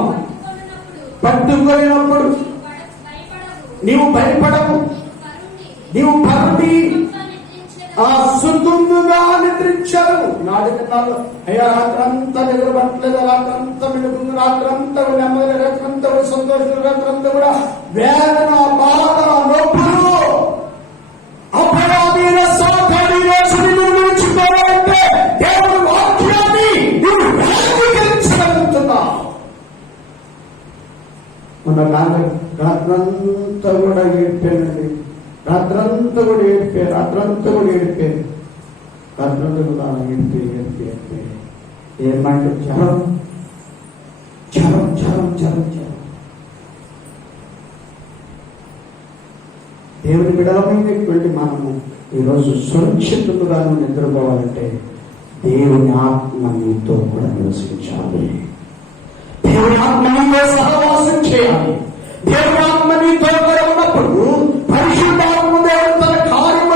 పట్టుకున్నప్పుడు నీవు భయపడవు, నీవు పరుడి ఆ సుఖంగా నిద్రించారు. నాడు దినాలు అయ్యా రాత్రంతా నిద్ర పట్టలేదు, రాత్రంతా మెలుగుంది, రాత్రంతా నెమ్మది, రాత్రంతా సంతోషం, రాత్రంతా కూడా వేదన, బాధ, నొప్పులు, అపరాధీన గురించుకోవాలంటే దేవుడి వాక్యాన్ని నువ్వు వ్యాఖ్యానించగలుగుతున్నావు. మన రాత్రంతా కూడా ఏడ్పానండి, రాత్రంతా కూడా ఏడిపోయారు, రాత్రంతా కూడా ఏడిపోయారు, రాత్రంతా కూడా ఏడిపోయి ఏమంటే జ్వరం జ్వరం జ్వరం జ్వరం జ్వరం. దేవుని బిడలమైనటువంటి మనము ఈరోజు సురక్షితంగా నిద్రపోవాలంటే దేవుని ఆత్మ నీతో కూడా నివసించాలి, దేవుని ఆత్మ నీతో సహవాసం చేయాలి. దేవుని ఆత్మ నీతో కూడా ఉన్నప్పుడు పరిశుద్ధాత్మ దేవుడు తన కార్యం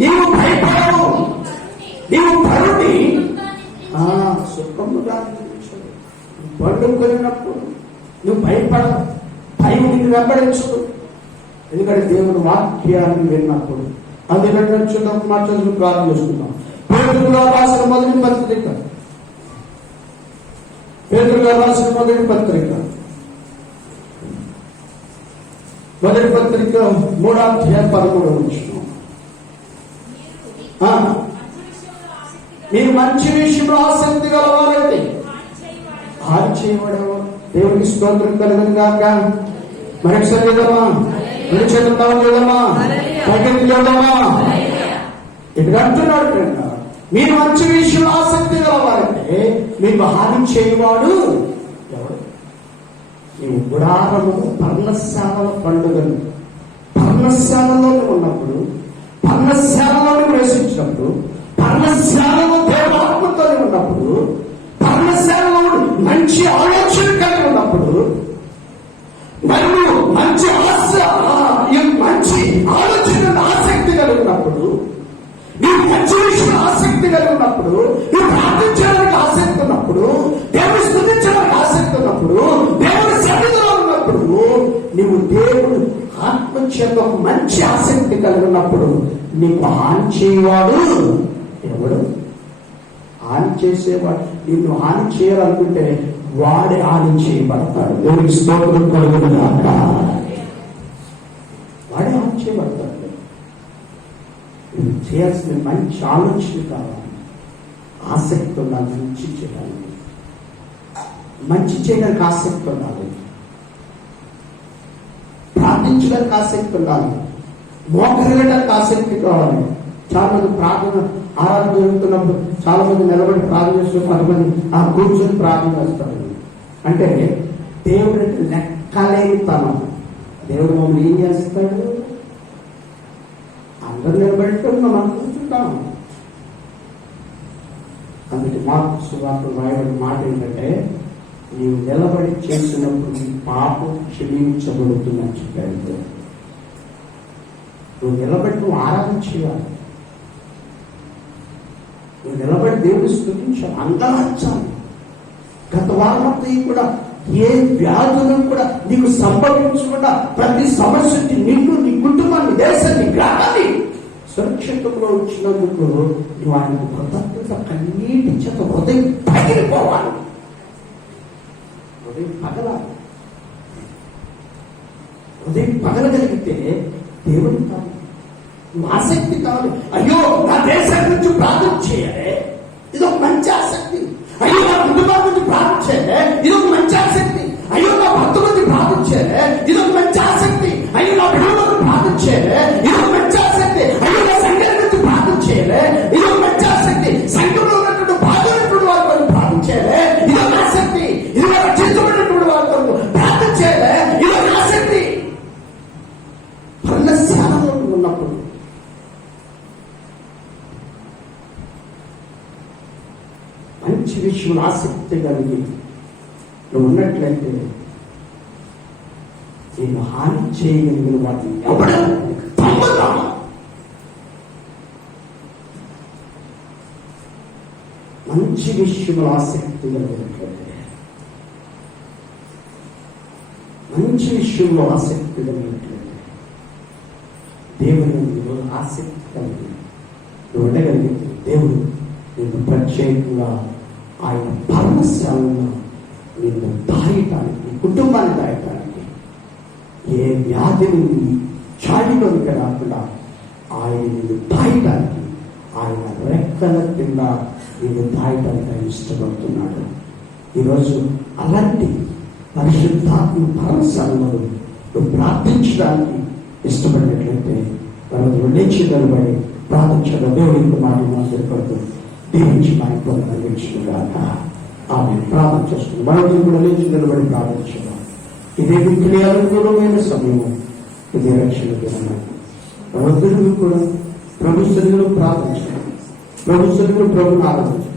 నీవు భయపడవు, నీవు పరుని సుఖముగా పండుకొనినప్పుడు నువ్వు భయపడవు, భయం నీకు వెంబడించదు. ఎందుకంటే దేవుని వాక్యాన్ని విన్నప్పుడు. అందుకంటే చూద్దాం, మాట్లాడుకుని ప్రారంభం చేసుకుందాం. పేతురుగా రాసిన మొదటి పత్రిక, పేతురుగా రాసిన మొదటి పత్రిక 3:13 మీరు మంచి విషయంలో ఆసక్తి గలవారైతే హాని చేయబడేవా. దేవునికి స్తోత్రం కలుగును గాక. మరొకసారి లేదమ్మా, మరి చేద్దాం లేదమ్మా, పైకి లేదమ్మా. ఇక్కడ అంటున్నాడు, మీరు మంచి విషయంలో ఆసక్తి గలవారంటే మీకు హాని చేయవాడు ఎవడు? నీవు గుడారము పర్ణశాలల పండుగను, పర్ణశాలలో ఉన్నప్పుడు, పర్ణశాలలో ప్రవేశించినప్పుడు, పర్ణశాలలో దేవాత్మతో ఉన్నప్పుడు, పర్ణశాలలో మంచి ఆలోచన కలిగి ఉన్నప్పుడు, మరియు మంచి ఆశ, మంచి ఆలోచన ఆసక్తి కలిగి ఉన్నప్పుడు, నీవు మంచి విషయం ఆసక్తి కలిగి ఉన్నప్పుడు, నువ్వు ప్రార్థించడానికి ఆసక్తి ఉన్నప్పుడు, దేవుని స్తుతించడానికి ఆసక్తి ఉన్నప్పుడు, దేవుని సన్నిధిలో ఉన్నప్పుడు, నీవు దేవుడు ఆత్మచేత మంచి ఆసక్తి కలిగి ఉన్నప్పుడు నీకు హాని చేయవాడు ఎవడు? హాని చేసేవాడు. నిన్ను హాని చేయాలనుకుంటే వాడే హాని చేయబడతాడు. దేవునికి స్తోత్రం కలుగును గాక. వాడే హాని చేయబడతాడు. నువ్వు చేయాల్సిన మంచి ఆలోచన కావాలి, ఆసక్తి ఉండాలి. మంచి చేయాలి, మంచి చేయడానికి ఆసక్తి ఉండాలి, ప్రార్థించడానికి ఆసక్తి ఉండాలి, మోకరిగడానికి ఆసక్తి కావాలి. చాలా మంది ప్రార్థన ఆరాధన జరుగుతున్నప్పుడు చాలా మంది నిలబడి ప్రార్థన చేస్తూ, కొంతమంది కూర్చొని ప్రార్థన చేస్తారు. అంటే దేవుడికి లెక్కలేని తనం. దేవుడు మమ్మల్ని ఏం చేస్తాడు? అందరు నిలబెట్టుకుని మనం కూర్చుంటాం. అందుకే మార్కు సువార్త రాయబడిన మాట ఏంటంటే, నీవు నిలబడి చేసినప్పుడు నీ పాపం క్షమించబడుతుందని చెప్పాడు. నువ్వు నిలబడి నువ్వు ఆరాధన చేయాలి, నువ్వు నిలబడి దేవుని స్తుతించాలి, అంగలార్చాలి. గత వారంతో కూడా ఏ వ్యాధులను కూడా నీకు సంభవించకుండా ప్రతి సమస్యకి నిన్ను, నీ కుటుంబాన్ని, దేశాన్ని, గ్రామాన్ని సురక్షితంలో ఉంచినందుకు నువ్వు ఆయనకు కృతజ్ఞత కన్నీటి చేత హృదయం పగిలిపోవాలి. హృదయం పగలాలి. హృదయం పగలగలిగితే దేవుడు కాదు, నువ్వు ఆసక్తి కాదు. అయ్యో నా దేశం నుంచి ప్రార్థన చేయాలి, ఇదొక మంచి ఆసక్తి. అయ్యో నా కుటుంబం నుంచి ప్రార్థన చేయాలి, ఇదొక మంచి ఆసక్తి. అయ్యో నా భర్త నుంచి ప్రార్థన చేయాలి, ఇదొక మంచి ఆసక్తి. అయ్యో నా బిడ్డలకు ప్రార్థన చేయాలి, ఇదొక మంచి ఆసక్తి. అయ్యో నా సంఘం నుంచి ప్రార్థన చేయాలి, ఇదొక మంచి ఆసక్తి. సంఘంలో ఉన్నటువంటి బాధపడినటువంటి వారి కొరకు ప్రార్థన చేయాలి, ఇదొక ఆసక్తి. ఇదిగో రక్షించబడినటువంటి వారి కొరకు ప్రార్థన చేయాలి, ఇదొక ఆసక్తి. పర్ణశాలలో ఉన్నప్పుడు మంచి విషయంలో ఆసక్తి కలిగి నువ్వు ఉన్నట్లయితే నేను హాని చేయగలిగిన వాటిని ఎవడ మంచి విషయంలో ఆసక్తి కలిగినట్లయితే, మంచి విషయంలో ఆసక్తి కలిగినట్లయితే, దేవుని ఆసక్తి కలిగి నువ్వు ఉండగలిగితే దేవుడు నిన్ను ప్రత్యేకంగా ఆయన పర్ణశాలలో నిన్ను దాయటానికి, కుటుంబాన్ని దాయటానికి, ఏ వ్యాధి నుండి చాడిలోనికి రాకుండా ఆయన నిన్ను దాయటానికి, ఆయన రెక్కల కింద నిన్ను దాయటానికి ఆయన ఇష్టపడుతున్నాడు. ఈరోజు అలాంటి పరిశుద్ధాత్మ పర్ణశాలలో నువ్వు ప్రార్థించడానికి ఇష్టపడినట్లయితే వాళ్ళు లేచి నిలబడి ప్రార్థించడం దేవుడికి మాట్లాడుతూ దీవించి మా ఇంట్లో కలిగించుగాక. ఆమె ప్రార్థన చేస్తుంది. మనకి కూడా లేచి నిలబడి ప్రార్థించడం ఇదే వ్యక్తులు అనుకూలమైన సమయం, ఇదే రక్షణ దినం. ప్రభుత్వం కూడా ప్రభు సన్నిధిలో ప్రార్థించడం, ప్రభు సన్నిధిలో ప్రభుని ఆరాధించడం.